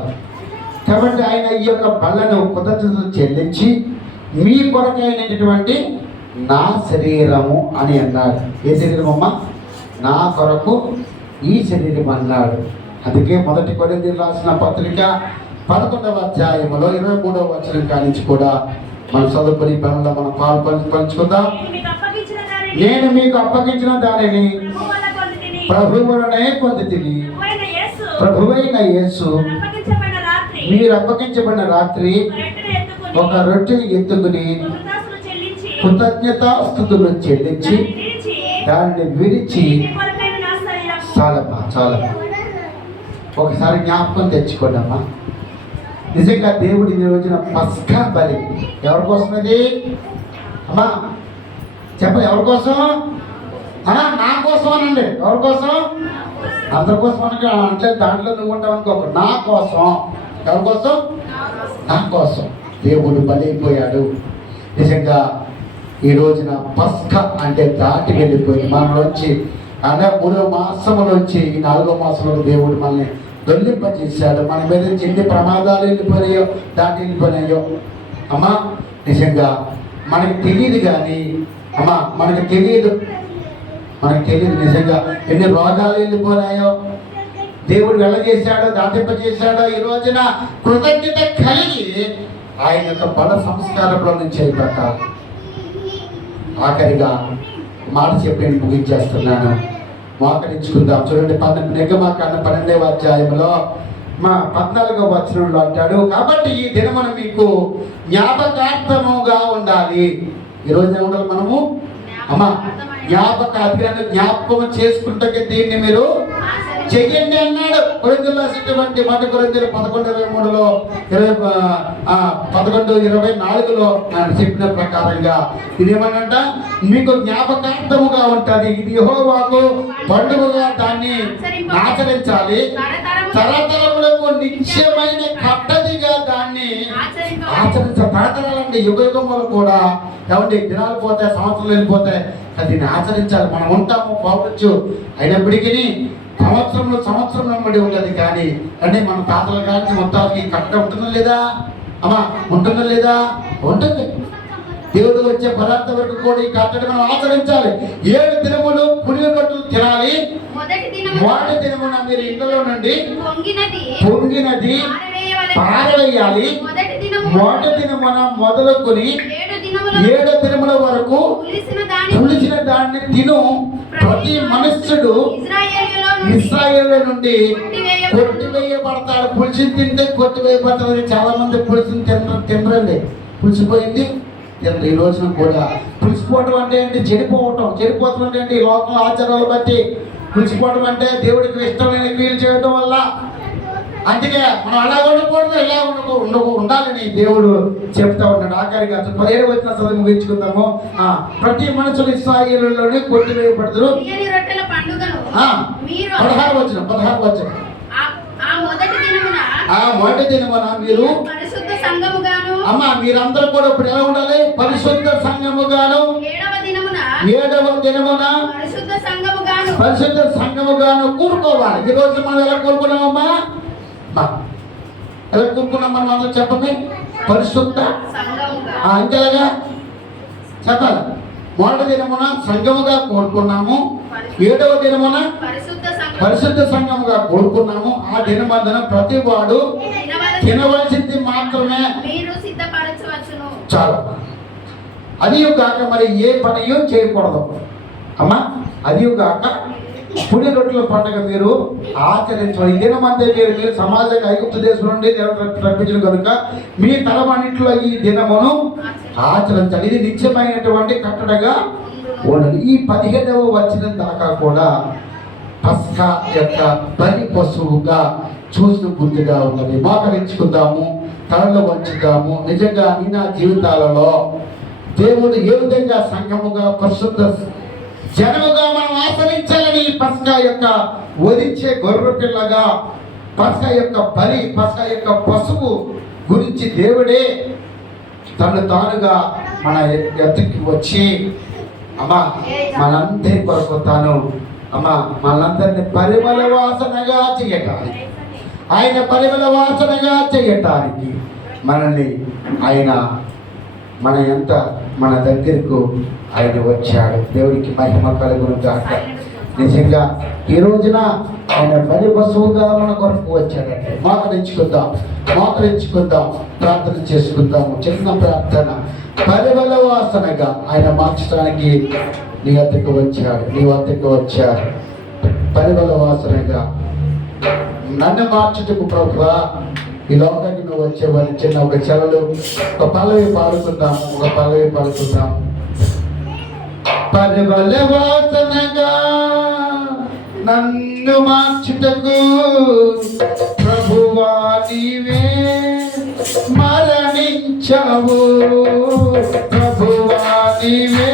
కాబట్టి ఆయన ఈ యొక్క బలను కృతజ్ఞతలు చెల్లించి మీ కొరకైనటువంటి నా శరీరము అని అన్నాడు. ఏ శరీరం అమ్మా? నా కొరకు ఈ శరీరం అన్నాడు. అందుకే 1 కొరింథీయులకు రాసిన పత్రిక 11వ అధ్యాయములో 23వ వచనం కానించి కూడా మనం చదువుకుని పనుల్లో మనం పంచుకుందాం. నేను మీకు అప్పగించిన దానిని ప్రభువులనే పొందితిని. ప్రభువైన యేసు మీరు అప్పగించబడిన రాత్రి ఒక రొట్టెని ఎత్తుకుని కృతజ్ఞతాస్తుతులు చెల్లించి దానిని విరిచి చాలా ఒకసారి జ్ఞాపకం తెచ్చుకోండి అమ్మా. నిజంగా దేవుడి ఈ రోజున పస్కా బలి ఎవరి కోసం అది అమ్మా? చెప్పండి, ఎవరి కోసం? నా కోసం అనండి. ఎవరి కోసం? అందరి కోసం అంటే దాంట్లో నువ్వు ఉంటావు అనుకోకు. నా కోసం. ఎవరి కోసం? నా కోసం దేవుడు బలైపోయాడు. నిజంగా ఈ రోజున పస్కా అంటే దాటి వెళ్ళిపోయింది మనలోంచి. అనే 3వ మాసంలోంచి ఈ 4వ మాసంలో దేవుడు మనల్ని దొల్లింపజేశాడు. మన మీద ఎన్ని ప్రమాదాలు వెళ్ళిపోయాయో, దాటి వెళ్ళిపోయాయో అమ్మా. నిజంగా మనకి తెలియదు కానీ అమ్మా, మనకి తెలియదు నిజంగా ఎన్ని రోగాలు వెళ్ళిపోయాయో దేవుడు వెళ్ళజేశాడో, దాటింపజేశాడో. ఈ రోజున కృతజ్ఞత కలిగి ఆయన యొక్క బల సంస్కారంలో నుంచి అయిపోతారు. ఆఖరిగా మాట చెప్పి నేను ముగించేస్తున్నాను. మోకరించుకుందాం. చూడండి, నిర్గమాకాండ 12వ అధ్యాయంలో 14వ వచనంలో అంటాడు, కాబట్టి ఈ దినమున మీకు జ్ఞాపకార్థముగా ఉండాలి. ఈరోజు ఉండాలి మనము అమ్మా, జ్ఞాపకం చేసుకుంటే దీన్ని మీరు చెయ్యండి అన్నాడు. కొరింథీయులకు రాసినటువంటి 1 కొరింథీయులు 11:23లో 11:24లో ఆయన చెప్పిన ప్రకారంగా ఇదేమనంట, మీకు జ్ఞాపకార్థముగా ఉంటుంది. ఇది యెహోవాకు పండుగగా దాన్ని ఆచరించాలి. తరతరములకు నిత్యమైన కట్టదిగా దాన్ని ఆచరించాలి. తరతరాలండి, యుగయుగములు కూడా ఏమండి, దినాలు పోతాయి, సంవత్సరాలు వెళ్ళిపోతాయి, దీన్ని ఆచరించాలి. మనం ఉంటాము పోవచ్చు, అయినప్పటికీ సంవత్సరం వెంబడి ఉంటుంది. కానీ అంటే మన తాతల కాల్చి మొత్తానికి కట్ట ఉంటుందా లేదా అమ్మా? ఉంటుందా లేదా? ఉంటుంది. దేవుడు వచ్చే పదార్థం వరకు కూడా ఈ కట్టడి మనం ఆచరించాలి. 7 దినములు పులియరొట్టెలు తినాలి. మొదటి దినమున మీరు ఇంట్లో నుండి పొంగినది పారవేయాలి. మొదటి దినమున మొదలుకొని 7 దినముల వరకు పులిసిన దాన్ని తిను. ప్రతి మనుష్యుడు ఇశ్రాయేలు నుండి కొట్టివేయబడతాడు. పులిసిని తింటే కొట్టివేయబడతాడు. చాలా మంది పులిసిని తినరండి. పులిసిపోయింది తినరు. ఈ రోజున కూడా పులిసిపోవటం అంటే ఏంటి? చెడిపోవటం అంటే ఏంటి? లోకం ఆచారాలు బట్టి పులిసిపోవటం అంటే దేవుడికి ఇష్టమైన క్రియలు చేయడం వల్ల. అందుకే మనం అలా ఉండకూడదు, ఇలా ఉండాలని దేవుడు చెప్తా ఉన్నాడు. ఆఖరిగా 17 వచ్చిన చదువు ముగించుకుందాము. ప్రతి మనుషులు ఇశ్రాయేలులోనే కొట్టివేయబడతారు. 16 వచ్చిన ఆ మొదటి దినమున మీరు అమ్మా, మీరందరూ కూడా ఇప్పుడు ఎలా ఉండాలి? పరిశుద్ధ సంఘముగాను. 7వ దినమున పరిశుద్ధ సంఘముగాను కూరుకోవాలి. ఈ రోజు మనం ఎలా కూరుకున్నామమ్మా? ఎలా కూరుకున్నాం మనం అందరూ చెప్పండి. పరిశుద్ధ అంతేలాగా చెప్పాలి. మొదటి దినమున సంఘముగా కోరుకున్నాము. 7వ దినమున పరిశుద్ధ సంఘముగా కోరుకున్నాము. ఆ దినమందున ప్రతి వాడు తినవలసింది మాత్రమే చాలు. అది కాక మరి ఏ పనియో చేయకూడదు అమ్మా. అది కాక పులి రొట్టెల పండుగ మీరు ఆచరించాలి. ఈ దినమంతా మీరు సమాజంగా ఐగుప్తు దేశం నుండి రప్పించిన కనుక మీ తలమన్నింటిలో ఈ దినమును ఆచరించాలి. ఇది నిత్యమైనటువంటి కట్టడగా ఉన్నది. ఈ 15వ వచనం దాకా కూడా పస్కా యొక్క బలి పశువుగా చూసిన గుర్తుగా ఉన్నది. మోకరించుకుందాము, తలలో వంచుదాము. నిజంగా నా జీవితాలలో దేవుడు ఏ విధంగా సంఘముగా పరిశుద్ధ జనముగా మనం ఆచరించాలని పస్కా యొక్క వధించే గొర్రె పిల్లగా పస్కా యొక్క బలి, పస్కా యొక్క పశువు గురించి దేవుడే తను తానుగా మన ఎత్తుకి వచ్చి అమ్మా మనందరి కొరకు తాను అమ్మా మనందరిని పరిమళ వాసనగా చేయటానికి, ఆయన పరిమళ వాసనగా చేయటానికి మనల్ని ఆయన మన దగ్గరకు ఆయన వచ్చాడు. దేవుడికి మహిమ కలుగును గాక. నిజంగా ఈ రోజున ఆయన బలి పశువుగా మన కొరకు వచ్చాడండి. మోకరించుకుందాం, ప్రార్థన చేసుకుందాము. చిన్న ప్రార్థన. పరిమళ వాసనగా ఆయన మార్చడానికి నీ వద్దకు వచ్చాడు. పరిమళ వాసనగా నన్ను మార్చుటకు ప్రభువా, ఈ లోకానికి నువ్వు వచ్చేవారి చిన్న ఒక పల్లవి పాడుకుందాము. పరిమళ వాసనగా నన్ను మార్చుటకు ప్రభువా నీవే మరణించావు. ప్రభువా నీవే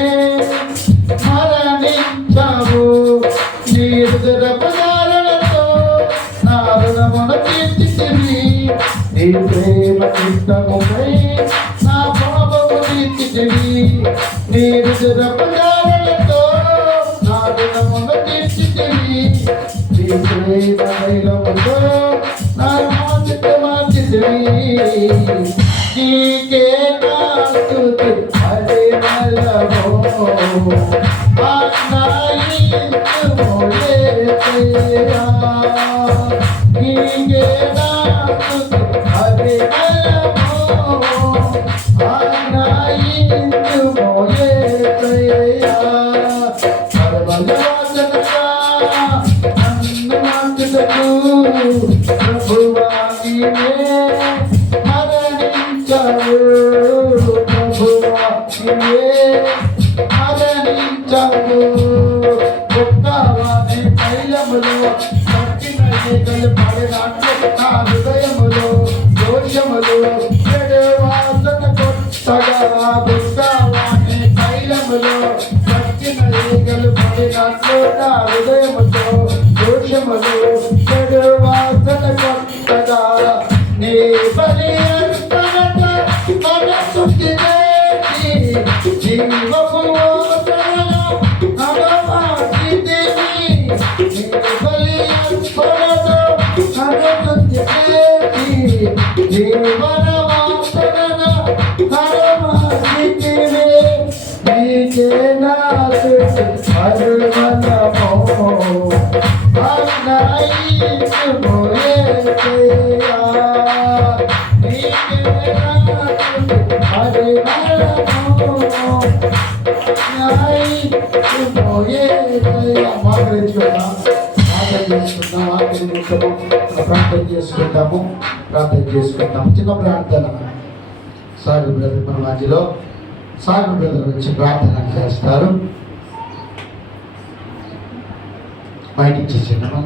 మరణించావు. నీ హృదయపదాలతో నా రుణమును తీర్చితివి. నీ ప్రేమ చిత్తముపై నా పాపము తీర్చితివి. నీ హృదయపదాలతో నా రుణమును తీర్చితివి. నీ ప్రేమ ధైర్యముతో నా మానసిక మార్చితివి. నీకే నా స్తుతి పరిమళమో ఆశ్రయించుము యేసయ్యా. నీకే నా స్తుతి పరిమళమో ఆశ్రయించుము యేసయ్యా. పరిమళ వాసనగా నన్ను మార్చుటకు ప్రభువా నీవే మరణించావు. ప్రభువా నీవే మరణించావు. గొప్పవాని తైలములో పట్టిన ఈగలు పడినట్లు నా హృదయములో దోషములు చెడు వాసన కొట్టగా. గొప్పవాని తైలములో పట్టిన ఈగలు పడినట్లు నా హృదయములో దోషములు చెడు వాసన కొట్టగా. నీ బలి అర్పణతో మనసు తినేసి జీవపు వాసనలో నడవాడితివి. నీ బలి అర్పణతో మనసు తినేసి జీవన వాసనలో నడవాడితివి. నీకే నా స్తుతి పరిమళమో ఆశ్రయించుము యేసయ్యా. నీకే నా స్తుతి పరిమళమో ఆశ్రయించుము యేసయ్యా. ప్రార్థన చేసుకుందాము. చిన్న ప్రార్థన. సాగు బ్రదర్ మన మధ్యలో వచ్చి ప్రార్థన చేస్తారు. బయటికి చేసినాము.